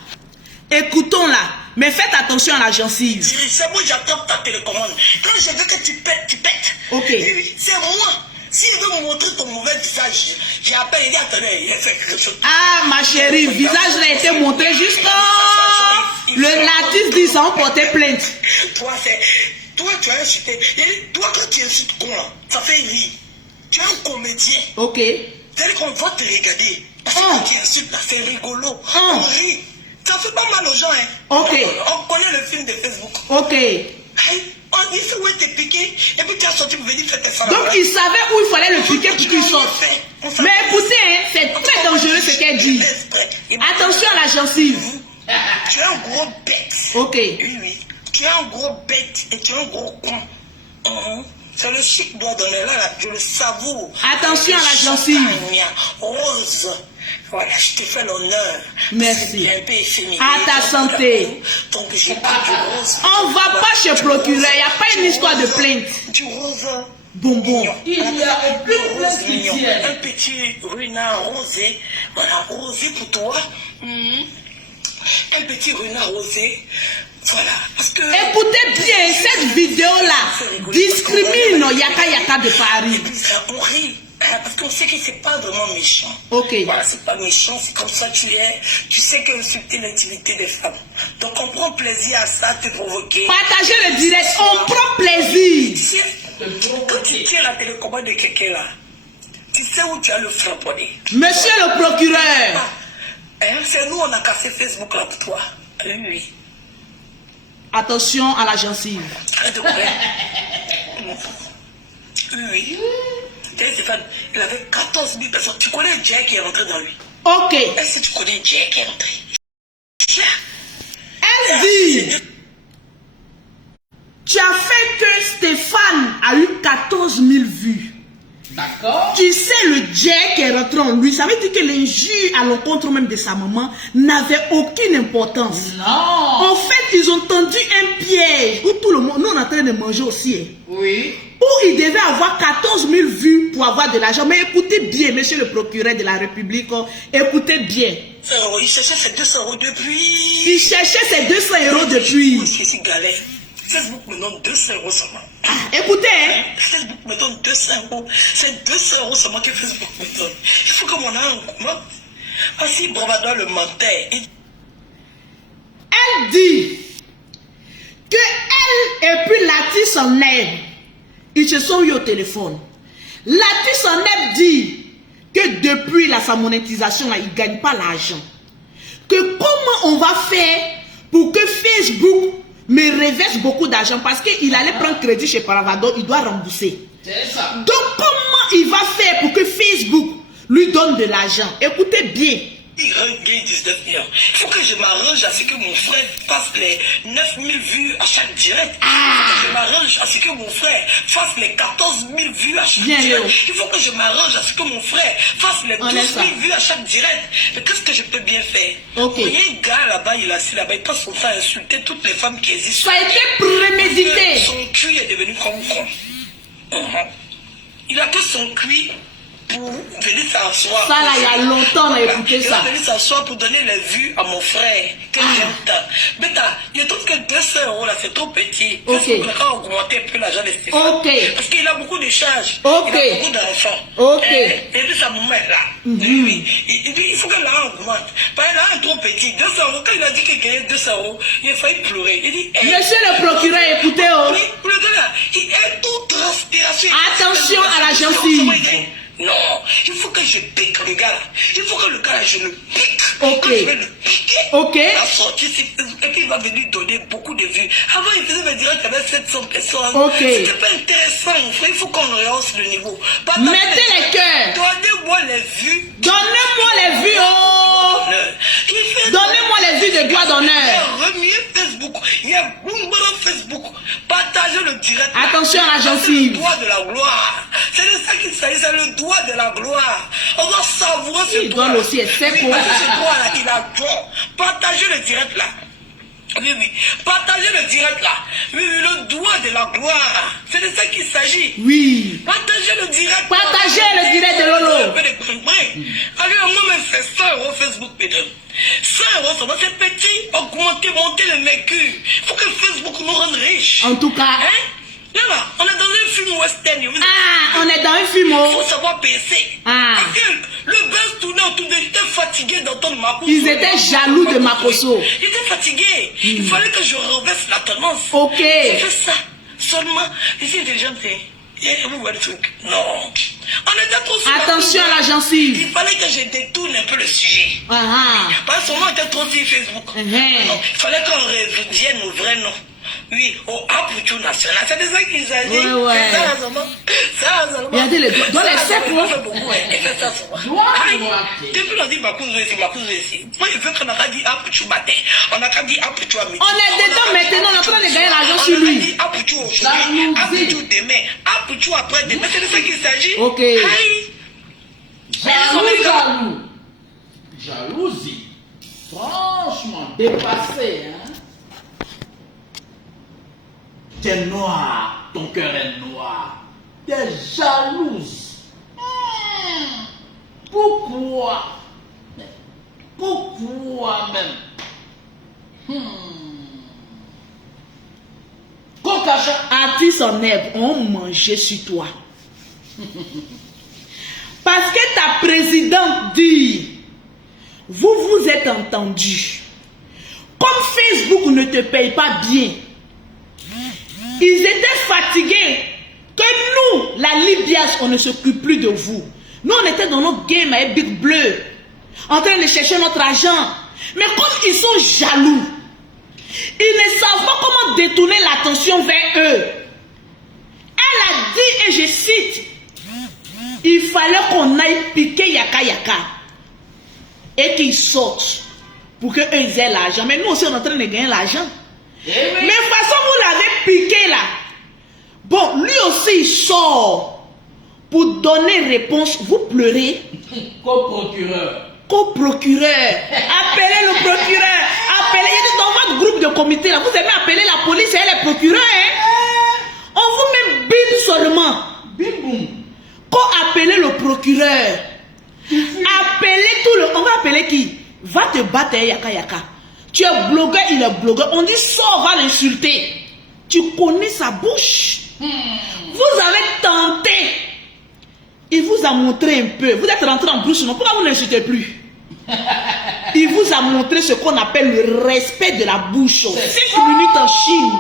Écoutons-la. Mais faites attention à la gencive. C'est moi, j'attends ta télécommande. Quand je veux que tu pètes, tu pètes. Ok. C'est moi. Si je veux montrer ton mauvais visage, j'appelle, il dit, attendez, il a fait quelque chose. Ah, ma chérie, le visage n'a été montré jusqu'à... Le Latis dit ça, on portait plainte. Toi, tu as insulté. Toi, quand tu insultes con, là, ça fait rire. Tu es un comédien. Ok. C'est-à-dire qu'on va te regarder. Parce que quand tu insultes, là, c'est rigolo. On rit. Ça fait pas mal aux gens, hein. Ok. On connaît le film de Facebook. Ok. On dit où est t'es piqué, et puis tu as sorti pour venir faire tes femmes. Donc il savait où il fallait le piquer pour qu'il sorte. Mais écoutez, hein, c'est très dangereux ce qu'elle dit. Attention à la gencive. Tu es un gros bête. Ok. Oui, oui. Tu es un gros bête et tu es un gros con. C'est le chic doigt donné là, je le savoure. Attention à la gencive. Rose. Voilà, je te fais l'honneur. Merci. Un peu efféminé. À ta santé. Donc j'ai pris du rose. On va pas chez procureur, il n'y a pas une histoire de plainte. Du rose. Bonbon. Il y a aucune plainte qui tienne. Un petit renard rosé. Voilà, rosé pour toi. Un petit renard rosé. Voilà. Parce que... Écoutez bien, cette vidéo-là discrimine Yaka Yaka de Paris. Et puis ça, on rit. Parce qu'on sait que c'est pas vraiment méchant. Ok. Voilà, c'est pas méchant, c'est comme ça tu es. Tu sais que insulter l'intimité des femmes. Donc on prend plaisir à ça, te provoquer. Partagez le direct, on prend plaisir. Tu sais, quand tu tiens la télécommande de quelqu'un là, tu sais où tu as le frapponné. Monsieur le procureur. C'est nous, on a cassé Facebook là pour toi. Oui, oui. Attention à la gencive. Arrête de courir. Oui. Stéphane, il avait 14 000 personnes. Tu connais Jack qui est rentré dans lui? Ok. Est-ce que tu connais Jack qui est rentré? Elle dit, tu as fait que Stéphane a eu 14 000 vues. D'accord. Tu sais, le Jack est rentré en lui. Ça veut dire que l'injure à l'encontre même de sa maman n'avait aucune importance. Non. En fait, ils ont tendu un piège où tout le monde, nous on est en train de manger aussi. Hein. Oui. Où il devait avoir 14 000 vues pour avoir de l'argent. Mais écoutez bien, monsieur le procureur de la République, écoutez bien. Il cherchait ses 200 € depuis. Il cherchait ses 200 € depuis. Je suis galère. Facebook me donne 200 € seulement. Écoutez, hein. Facebook me donne 200 €. C'est 200 € seulement que Facebook me donne. Il faut que mon âme commente. Voici Bravado le menteur. Elle dit que elle et puis Latis en herbe, ils se sont eu au téléphone. Latis en herbe dit que depuis la sa monétisation, là, il ne gagne pas l'argent. Que comment on va faire pour que Facebook me reverse beaucoup d'argent? Parce qu'il allait prendre crédit chez Paravado, il doit rembourser. C'est ça. Donc comment il va faire pour que Facebook lui donne de l'argent? Écoutez bien. Il regagne 19 millions. Il faut que je m'arrange à ce que mon frère fasse les 9000 vues à chaque direct. Il faut que je m'arrange à ce que mon frère fasse les 14 000 vues à chaque Bien, direct. Léo. Il faut que je m'arrange à ce que mon frère fasse les 12 000 vues à chaque direct. Mais qu'est-ce que je peux bien faire? Ok. Il y a un gars là-bas, il est assis là-bas, il passe son temps à insulter toutes les femmes qui existent. Ça a été prémédité. Son cul est devenu comme con. Il a que son cul pour venir s'asseoir. Ça, là, il y a longtemps, on a écouté Il ça. va venir s'asseoir pour donner les vues à mon frère. Que j'aime tant. Mais il y a tout que 200 € là, c'est trop petit. Ok. Facebook n'a qu'à augmenter un peu l'argent de Stéphane. Ok. Parce qu'il a beaucoup de charges. Ok. Il a beaucoup d'enfants. Ok. Et puis ça me met là. Oui. Et puis il faut que l'argent augmente. Parce que l'argent est trop petit. 200 €, quand il a dit qu'il gagnait 200 €, il a failli pleurer. Il dit, hey, Monsieur le procureur, écoutez, oh. oui, le gars là, il est tout transpiration. Attention à la gencive. Non, il faut que je pique le gars là. Il faut que le gars là, je le pique. Ok. Quand je vais le piquer, Ok. la sortie, et puis il va venir donner beaucoup de vues. Avant, il faisait me dire qu'il y avait 700 personnes. Ok. C'était pas intéressant. Il faut qu'on rehausse le niveau. Pas Mettez les cœurs. Donnez-moi les vues. Donnez-moi les vues, oh. Donnez-moi les vues de gloire d'honneur. Il y a remué Facebook. Il y a Bloomberg Facebook. Partagez le direct. Attention à la C'est le gencive. doigt de la gloire. C'est de ça qu'il s'agit. C'est le doigt de la gloire. On doit savourer ce Il doigt. donne aussi, c'est Oui, quoi? parce que ce doigt-là, il adore. Partagez le direct là. Oui, oui. Partagez le direct là. Oui, oui, le doigt de la gloire. C'est de ça qu'il s'agit. Oui. Partagez le direct. Partagez le direct de Lolo. Allez, moi, me fait 100 € Facebook, mesdames. 100 €, ça va être petit. Augmenter, monter le mercure. Il faut que Facebook nous rende riches. En tout cas. Hein? Là, on est dans un film western. Ah, on est dans un film, Il oh. faut savoir baisser. Ah. Parce que le buzz tournait autour de. J'étais fatigué d'entendre Makoso. Ils étaient jaloux de Makoso. J'étais fatigué. Il fallait que je renverse la tendance. Ok. J'ai fait ça. Seulement, ici, intelligente. Vous voyez le truc? Non. On était trop sur Attention à la Il gencive. fallait que je détourne un peu le sujet. Ah, Parce qu'on était trop sur Facebook. Mhm. Non, il fallait qu'on revienne au vrai nom. Oui, au Apuchu national. C'est de ça qu'il s'agit. Ouais, ouais. C'est ça, seulement. Ça, seulement. Regardez les doigts. Dans les Ça, cercles, on hein. fait beaucoup, hein. Il fait ça souvent. Aïe. Depuis qu'on a dit Makoso ici, Makoso ici. Moi, je veux qu'on n'a pas dit Apuchu matin. On n'a qu'à dit Apuchu à midi. on est dedans maintenant, on est en train de gagner l'argent On sur n'a pas lui. dit Apuchu aujourd'hui, Apuchu demain, Apuchu après-demain. C'est de ça qu'il s'agit. Ok. Aïe. Jaloux. Jalousie. Franchement, dépassé, hein. T'es noir, ton cœur est noir. T'es jalouse. Pourquoi? Pourquoi même? Cocacha. Artiste en herbe, on mangeait sur toi. Parce que ta présidente dit, vous vous êtes entendus. Comme Facebook ne te paye pas bien, ils étaient fatigués que nous, la Libias, on ne s'occupe plus de vous. Nous, on était dans notre game avec Big Bleu, en train de chercher notre argent. Mais comme ils sont jaloux, ils ne savent pas comment détourner l'attention vers eux. Elle a dit, et je cite, il fallait qu'on aille piquer Yaka Yaka et qu'ils sortent pour qu'eux ils aient l'argent. Mais nous aussi, on est en train de gagner l'argent. Eh oui. Mais de toute façon, vous l'avez piqué là. Bon, lui aussi, il sort pour donner réponse. Vous pleurez. Co-procureur. Co-procureur. Appelez le procureur. Appelez. Il est dans votre groupe de comité là. Vous aimez appeler la police et les procureurs. Hein? On vous met bim seulement. Bim boum. Quand appeler le procureur. Appelez tout le. On va appeler qui? Va te battre, Yaka Yaka. Tu es blogueur, il est blogueur. On dit sors, va l'insulter. Tu connais sa bouche. Vous avez tenté. Il vous a montré un peu. Vous êtes rentré en bouche, non? Pourquoi vous n'insultez plus? Il vous a montré ce qu'on appelle le respect de la bouche. 6 minutes en Chine.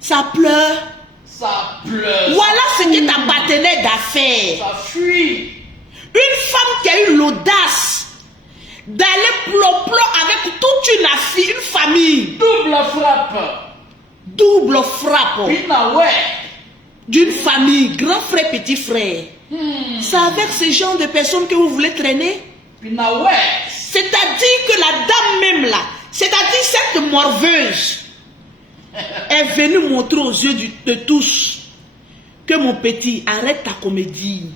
Ça pleure. Ça pleure. Voilà ce qui est ta partenaire d'affaires. Ça fuit. Une femme qui a eu l'audace d'aller plomb avec toute une famille. Double frappe. Double frappe. Pinaway. D'une famille, grand frère, petit frère. C'est avec ce genre de personnes que vous voulez traîner? Pinaway. C'est-à-dire que la dame même là, c'est-à-dire cette morveuse, est venue montrer aux yeux de tous que mon petit, arrête ta comédie.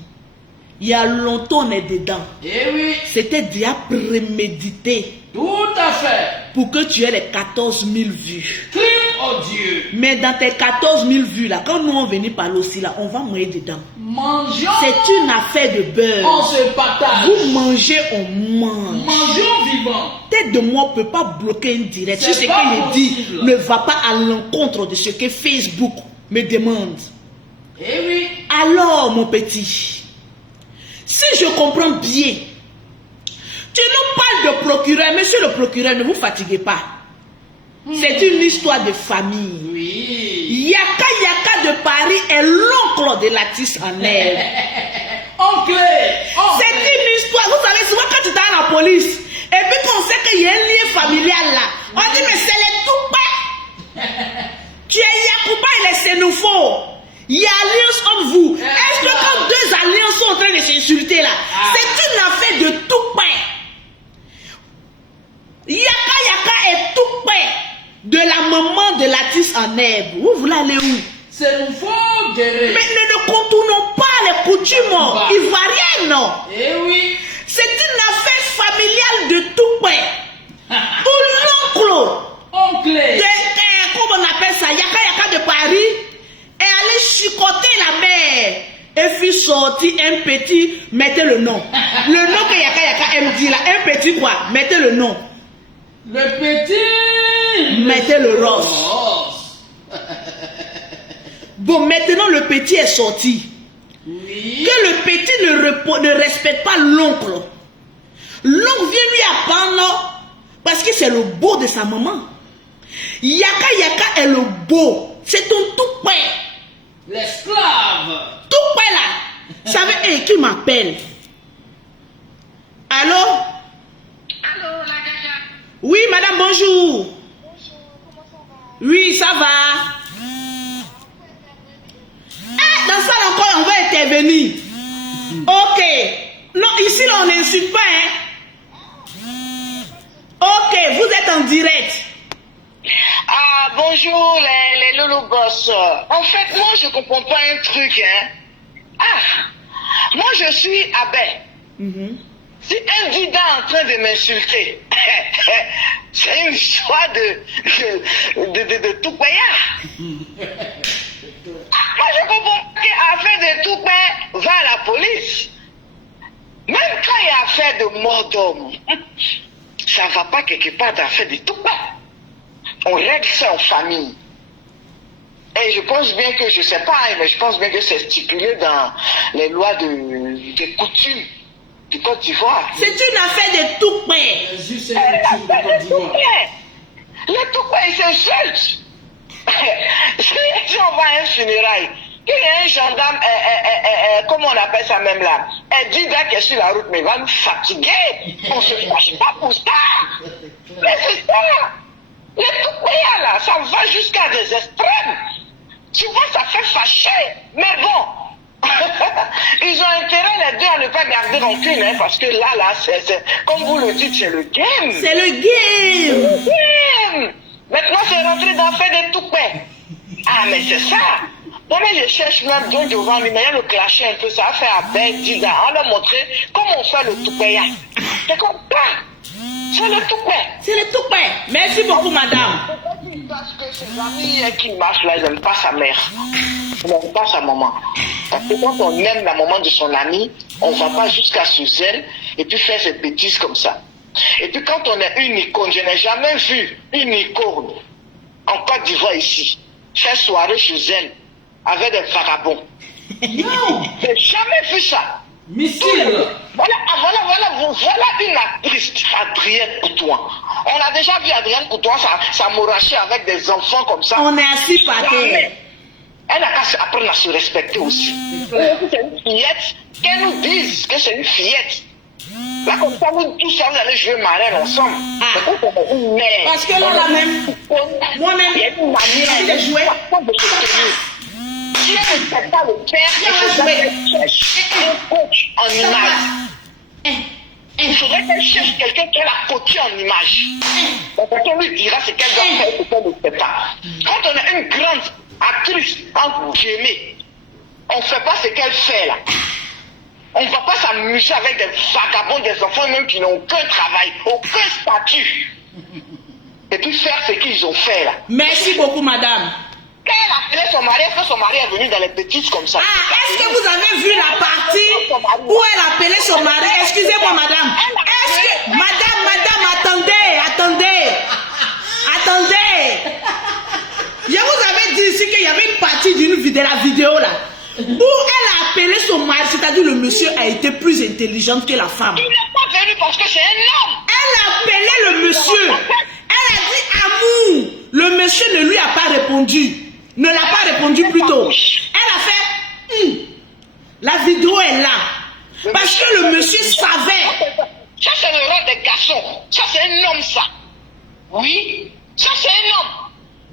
Il y a longtemps on est dedans. Eh oui. C'était déjà prémédité Tout à fait. pour que tu aies les 14 000 vues. Crime odieux. Mais dans tes 14 000 vues là, quand nous on venait parler aussi là, on va manger dedans. Mangeons. C'est une affaire de beurre. On se partage. Vous mangez, on mange. Mangeons vivant. Tête de moi ne peut pas bloquer une directe. C'est Si ce que pas je dis possible. ne va pas à l'encontre de ce que Facebook me demande. Eh oui. Alors, mon petit, si je comprends bien, tu nous parles de procureur. Monsieur le procureur, ne vous fatiguez pas. C'est une histoire de famille. Oui. Yaka de Paris est l'oncle de Latis en herbe. Oncle. C'est une histoire. Vous savez, souvent quand tu es dans la police, et puis qu'on sait qu'il y a un lien familial là, on dit mais c'est les Toupa. Tu es Yakuba et les Sénoufos. Il y a alliance entre vous. Est-ce que quand deux alliances sont en train de s'insulter là, c'est une affaire de Toupa. Yaka est Toupa de la maman de Latis en herbe. Vous voulez aller où? C'est nous faut guérir. Mais ne contournons pas les coutumes ivoiriennes. Eh oui. C'est une affaire familiale de Toupa. Pour l'oncle Oncle. comment on appelle ça, Yaka de Paris, est allé chicoter la mère. Et puis sorti un petit, mettez le nom. Le nom que Yaka aime dit là, un petit quoi, mettez le nom. Le petit. Mettez le rose. Rose. Bon, maintenant le petit est sorti. Oui. Que le petit ne respecte pas l'oncle. L'oncle vient lui apprendre parce que c'est le beau de sa maman. Yaka est le beau. C'est ton tout père. L'esclave. Tout père là. Savez, qui m'appelle? Allô? Allô, la gaga. Oui, madame, bonjour. Bonjour, comment ça va? Oui, ça va. Dans ça encore, on va intervenir. Ok. Non, ici, là, on n'insulte pas, hein. Ok, vous êtes en direct. Ah, bonjour les Lolo Boss. En fait, moi, je comprends pas un truc, hein. Ah, moi, je suis abbé. Si un dida est en train de m'insulter, c'est une histoire de tout payant. Moi, je comprends qu'affaire de tout payant va à la police. Même quand il y a affaire de mort d'homme, ça ne va pas quelque part d'affaire de tout payant. On règle ça en famille. Et je pense bien que, je ne sais pas, mais je pense bien que c'est stipulé dans les lois de coutume du Côte d'Ivoire. C'est une affaire de tout père. Juste un truc de Côte d'Ivoire. Le tout père, il s'insulte. Si on va à un funérail, qu'il y a un gendarme, comment on appelle ça même là, un dit qui est sur la route, mais il va nous fatiguer. On ne se fâche pas pour ça. Mais c'est ça. Les tout payants là, ça va jusqu'à des extrêmes. Tu vois, ça fait fâcher. Mais bon, ils ont intérêt les deux à ne pas garder rancune, hein, parce que là, c'est, comme vous le dites, c'est le game. C'est le game. Game. Maintenant, c'est rentré dans faire des tout payants. Ah, mais c'est ça. Moi, je cherche même bien devant lui, mais il y a le clasher un peu, ça a fait à Ben, Dida. On leur montrer comment on fait le tout payant. C'est comme ça. C'est le tout père. C'est le tout père. Merci beaucoup, madame. Parce que ses amis qui marchent là, ils n'aiment pas sa mère. Ils n'aiment pas sa maman. Parce que quand on aime la maman de son ami, on ne va pas jusqu'à sous elle et puis faire ses bêtises comme ça. Et puis quand on est une icône, je n'ai jamais vu une icône en Côte d'Ivoire ici faire soirée chez elle avec des vagabonds. Non. Je n'ai jamais vu ça. Missile. Voilà une actrice, Adrienne Coutoin. On a déjà vu Adrienne Coutoin s'amouracher avec des enfants comme ça. On est assis par terre. Elle n'a qu'à apprendre à se respecter aussi. C'est une fillette, qu'elle nous dise que c'est une fillette. Là, comme ça, nous tous, vous allez jouer marraine ensemble. Une mère. Parce que là, la même, moi-même, il y a une manière de jouer. Si elle ne sait pas le faire, il cherche un coach en image. Il faudrait qu'elle cherche quelqu'un qui a la coachée en image. Donc, on lui dira ce qu'elle doit faire et ce qu'elle ne fait pas. Quand on a une grande actrice, entre guillemets, on ne fait pas ce qu'elle fait là. On ne va pas s'amuser avec des vagabonds, des enfants même qui n'ont aucun travail, aucun statut. Et puis faire ce qu'ils ont fait là. Merci beaucoup, madame. Quand elle a appelé son mari, est-ce que son mari est venu dans les petites comme ça? Ah, est-ce que vous avez vu la partie où elle appelait son mari? Excusez-moi, madame. Est-ce que... Madame, attendez. Je vous avais dit ici qu'il y avait une partie de la vidéo là, où elle a appelé son mari, c'est-à-dire le monsieur a été plus intelligent que la femme. Il n'est pas venu parce que c'est un homme. Elle a appelé le monsieur. Elle a dit amour. Le monsieur ne lui a pas répondu. Ne l'a pas répondu plutôt. Elle a fait la vidéo est là. Parce que le monsieur savait. Ça c'est le rôle des garçons. Ça c'est un homme ça. Oui, ça c'est un homme.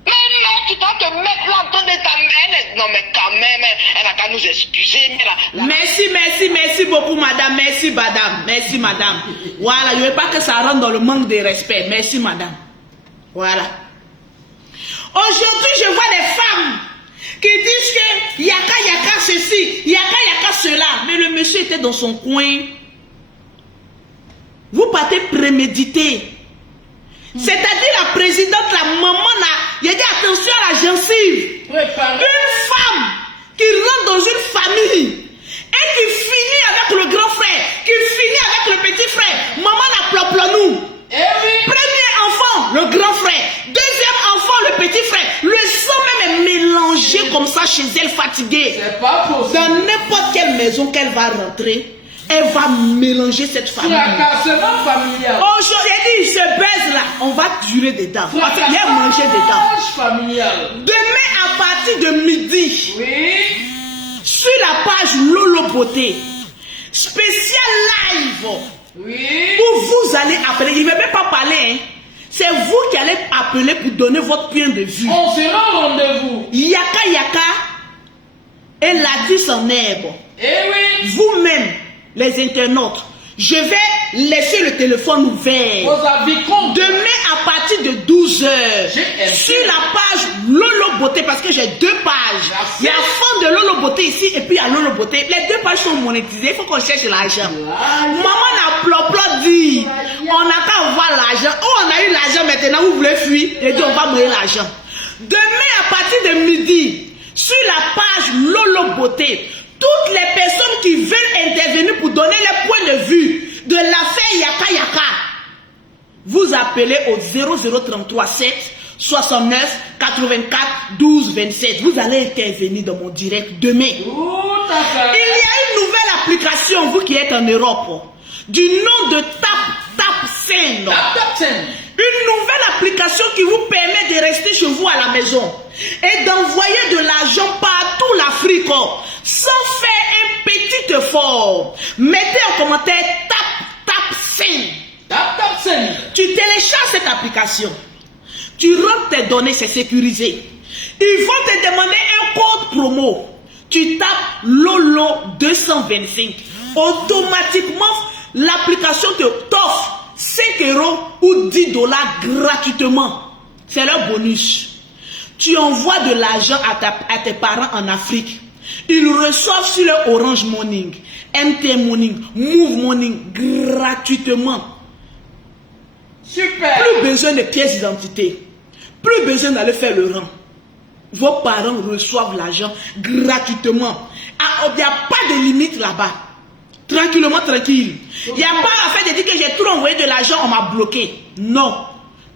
Mais non, tu dois te mettre là en train de ta mère. Non mais quand même, elle n'a qu'à nous excuser. Merci beaucoup madame. Merci madame. Voilà, je ne veux pas que ça rentre dans le manque de respect. Merci madame. Voilà. Aujourd'hui, je vois des femmes qui disent que yaka ceci, yaka cela. Mais le monsieur était dans son coin. Vous partez préméditer. C'est-à-dire la présidente, la maman là, il a dit attention à la gencive. Une femme qui rentre dans une famille et qui finit avec le grand frère, qui finit avec le petit frère. Maman n'a nous. Premier enfant, le grand frère. Deuxième enfant, le petit frère. Le sang même est mélangé comme ça chez elle, fatiguée. C'est pas possible. Dans n'importe quelle maison qu'elle va rentrer, elle va mélanger cette famille. Fracassement familial. Aujourd'hui, il se baise là, on va durer dedans. Parce qu'il a mangé dedans. Familial. Demain, à partir de midi, Oui. sur la page Lolo Beauté, spécial live. Oui. Où vous allez appeler, il ne veut même pas parler, hein. C'est vous qui allez appeler pour donner votre point de vue. On sera au rendez-vous. Yaka et Ladis en herbe. Eh oui. Vous-même, les internautes, je vais laisser le téléphone ouvert. Vos avis comptent. Demain à partir de 12h, sur la page Lolo Beauté, parce que j'ai deux pages. Merci. Il y a fond de Lolo Beauté ici et puis il y a Lolo Beauté. Les deux pages sont monétisées, il faut qu'on cherche l'argent. Maman n'a plop dit, on n'a qu'à avoir l'argent. Oh, on a eu l'argent maintenant, vous voulez fuir. Et dit, on va mourir l'argent. Demain à partir de midi, sur la page Lolo Beauté, toutes les personnes qui veulent intervenir pour donner les points de vue de l'affaire Yaka, vous appelez au 0033 7 69 84 12 27. Vous allez intervenir dans mon direct demain. Tout à fait. Il y a une nouvelle application, vous qui êtes en Europe, du nom de TapTapSend. Une nouvelle application qui vous permet de rester chez vous à la maison et d'envoyer de l'argent partout l'Afrique sans faire un petit effort. Mettez en commentaire TapTapSend. Tu télécharges cette application. Tu rentres tes données, c'est sécurisé. Ils vont te demander un code promo. Tu tapes Lolo 225. Automatiquement, l'application t'offre 5 € ou 10 $ gratuitement. C'est leur bonus. Tu envoies de l'argent à tes parents en Afrique. Ils reçoivent sur leur Orange Money, MTN Money, Move Money gratuitement. Super. Plus besoin de pièces d'identité. Plus besoin d'aller faire le rang. Vos parents reçoivent l'argent gratuitement. Il n'y a pas de limite là-bas. Tranquillement, tranquille. Il n'y a pas à faire de dire que j'ai trop envoyé de l'argent, on m'a bloqué. Non.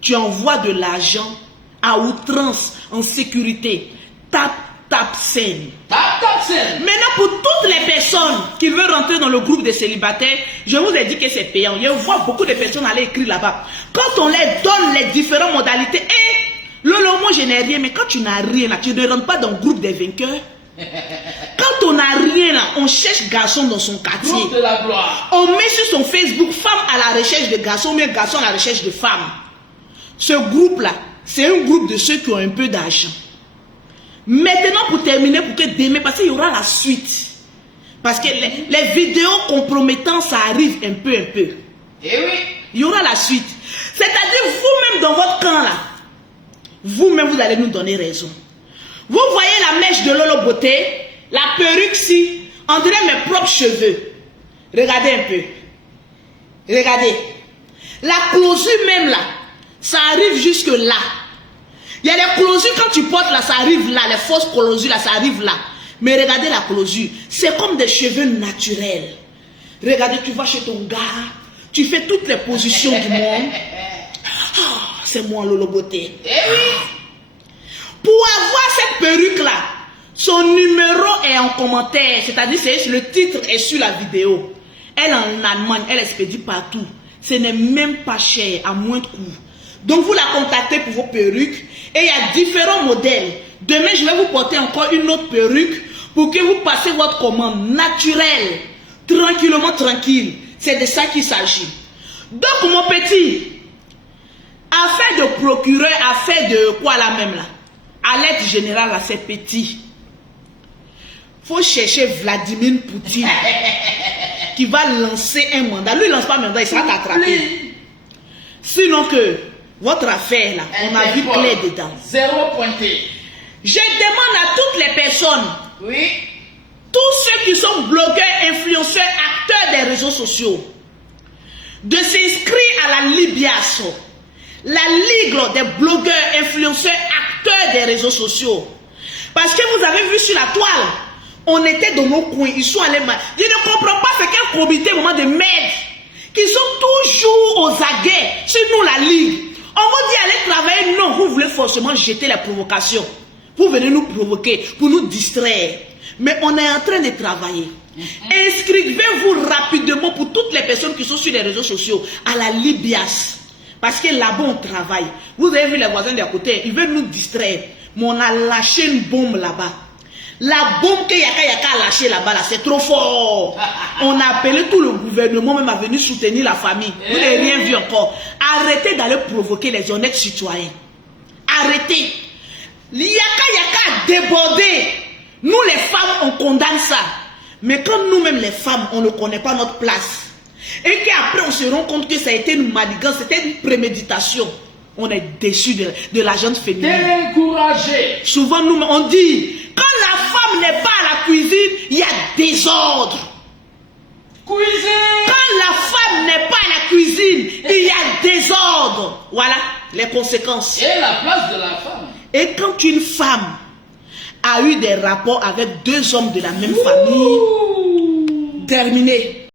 Tu envoies de l'argent à outrance, en sécurité. TapTapSend. Maintenant, pour toutes les personnes qui veulent rentrer dans le groupe des célibataires, je vous ai dit que c'est payant. Je vois beaucoup de personnes aller écrire là-bas. Quand on les donne les différentes modalités, et Lolo, moi je n'ai rien, mais quand tu n'as rien là, tu ne rentres pas dans le groupe des vainqueurs. Quand on n'a rien là, on cherche garçon dans son quartier. Groupe de la gloire. On met sur son Facebook femme à la recherche de garçons, mais garçon à la recherche de femmes. Ce groupe là, c'est un groupe de ceux qui ont un peu d'argent. Maintenant pour terminer, pour que demain, parce qu'il y aura la suite. Parce que les vidéos compromettantes, ça arrive un peu. Eh oui. Il y aura la suite. C'est-à-dire vous-même dans votre camp là, vous-même vous allez nous donner raison. Vous voyez la mèche de Lolo Beauté, la perruque si, on dirait mes propres cheveux. Regardez un peu. Regardez. La closure même là, ça arrive jusque là. Il y a les closures quand tu portes là, ça arrive là. Les fausses closures là, ça arrive là. Mais regardez la closure. C'est comme des cheveux naturels. Regardez, tu vas chez ton gars, tu fais toutes les positions du monde. Oh, c'est moi Lolo Beauté. Eh oui. Pour avoir cette perruque là, son numéro est en commentaire. C'est-à-dire, le titre est sur la vidéo. Elle est en Allemagne, elle expédie partout. Ce n'est même pas cher, à moindre coût. Donc vous la contactez pour vos perruques. Et il y a différents modèles. Demain, je vais vous porter encore une autre perruque pour que vous passez votre commande naturelle, tranquillement tranquille. C'est de ça qu'il s'agit. Donc mon petit, affaire de procureur, affaire de quoi là même là, alerte générale là, c'est petit. Faut chercher Vladimir Poutine qui va lancer un mandat. Lui il lance pas un mandat, il sera attrapé. Sinon que votre affaire là, on a vu clair dedans. Zéro pointé. Je demande à toutes les personnes, Oui. tous ceux qui sont blogueurs, influenceurs, acteurs des réseaux sociaux, de s'inscrire à la Libias, la Ligue des blogueurs, influenceurs, acteurs des réseaux sociaux. Parce que vous avez vu sur la toile, on était dans nos coins, ils sont allés mal. Je ne comprends pas c'est quel comité moment de merde qui sont toujours aux aguets sur nous la Ligue. On vous dit allez travailler, non, vous voulez forcément jeter la provocation. Vous venez nous provoquer pour nous distraire. Mais on est en train de travailler. Inscrivez-vous rapidement pour toutes les personnes qui sont sur les réseaux sociaux à la Libias. Parce que là-bas on travaille. Vous avez vu les voisins d'à côté, ils veulent nous distraire. Mais on a lâché une bombe là-bas. La bombe que Yaka a lâchée là-bas, là, c'est trop fort. On a appelé tout le gouvernement même à venir soutenir la famille. Vous n'avez rien vu encore. Arrêtez d'aller provoquer les honnêtes citoyens. Arrêtez. Yaka a débordé. Nous les femmes, on condamne ça. Mais quand nous-mêmes les femmes, on ne connaît pas notre place. Et qu'après on se rend compte que ça a été une manigance, c'était une préméditation. On est déçu de la gente féminine. Découragé. Souvent nous on dit, quand la femme n'est pas à la cuisine, il y a désordre. Cuisine. Quand la femme n'est pas à la cuisine, il y a désordre. Voilà les conséquences. Et la place de la femme. Et quand une femme a eu des rapports avec deux hommes de la même famille, terminé.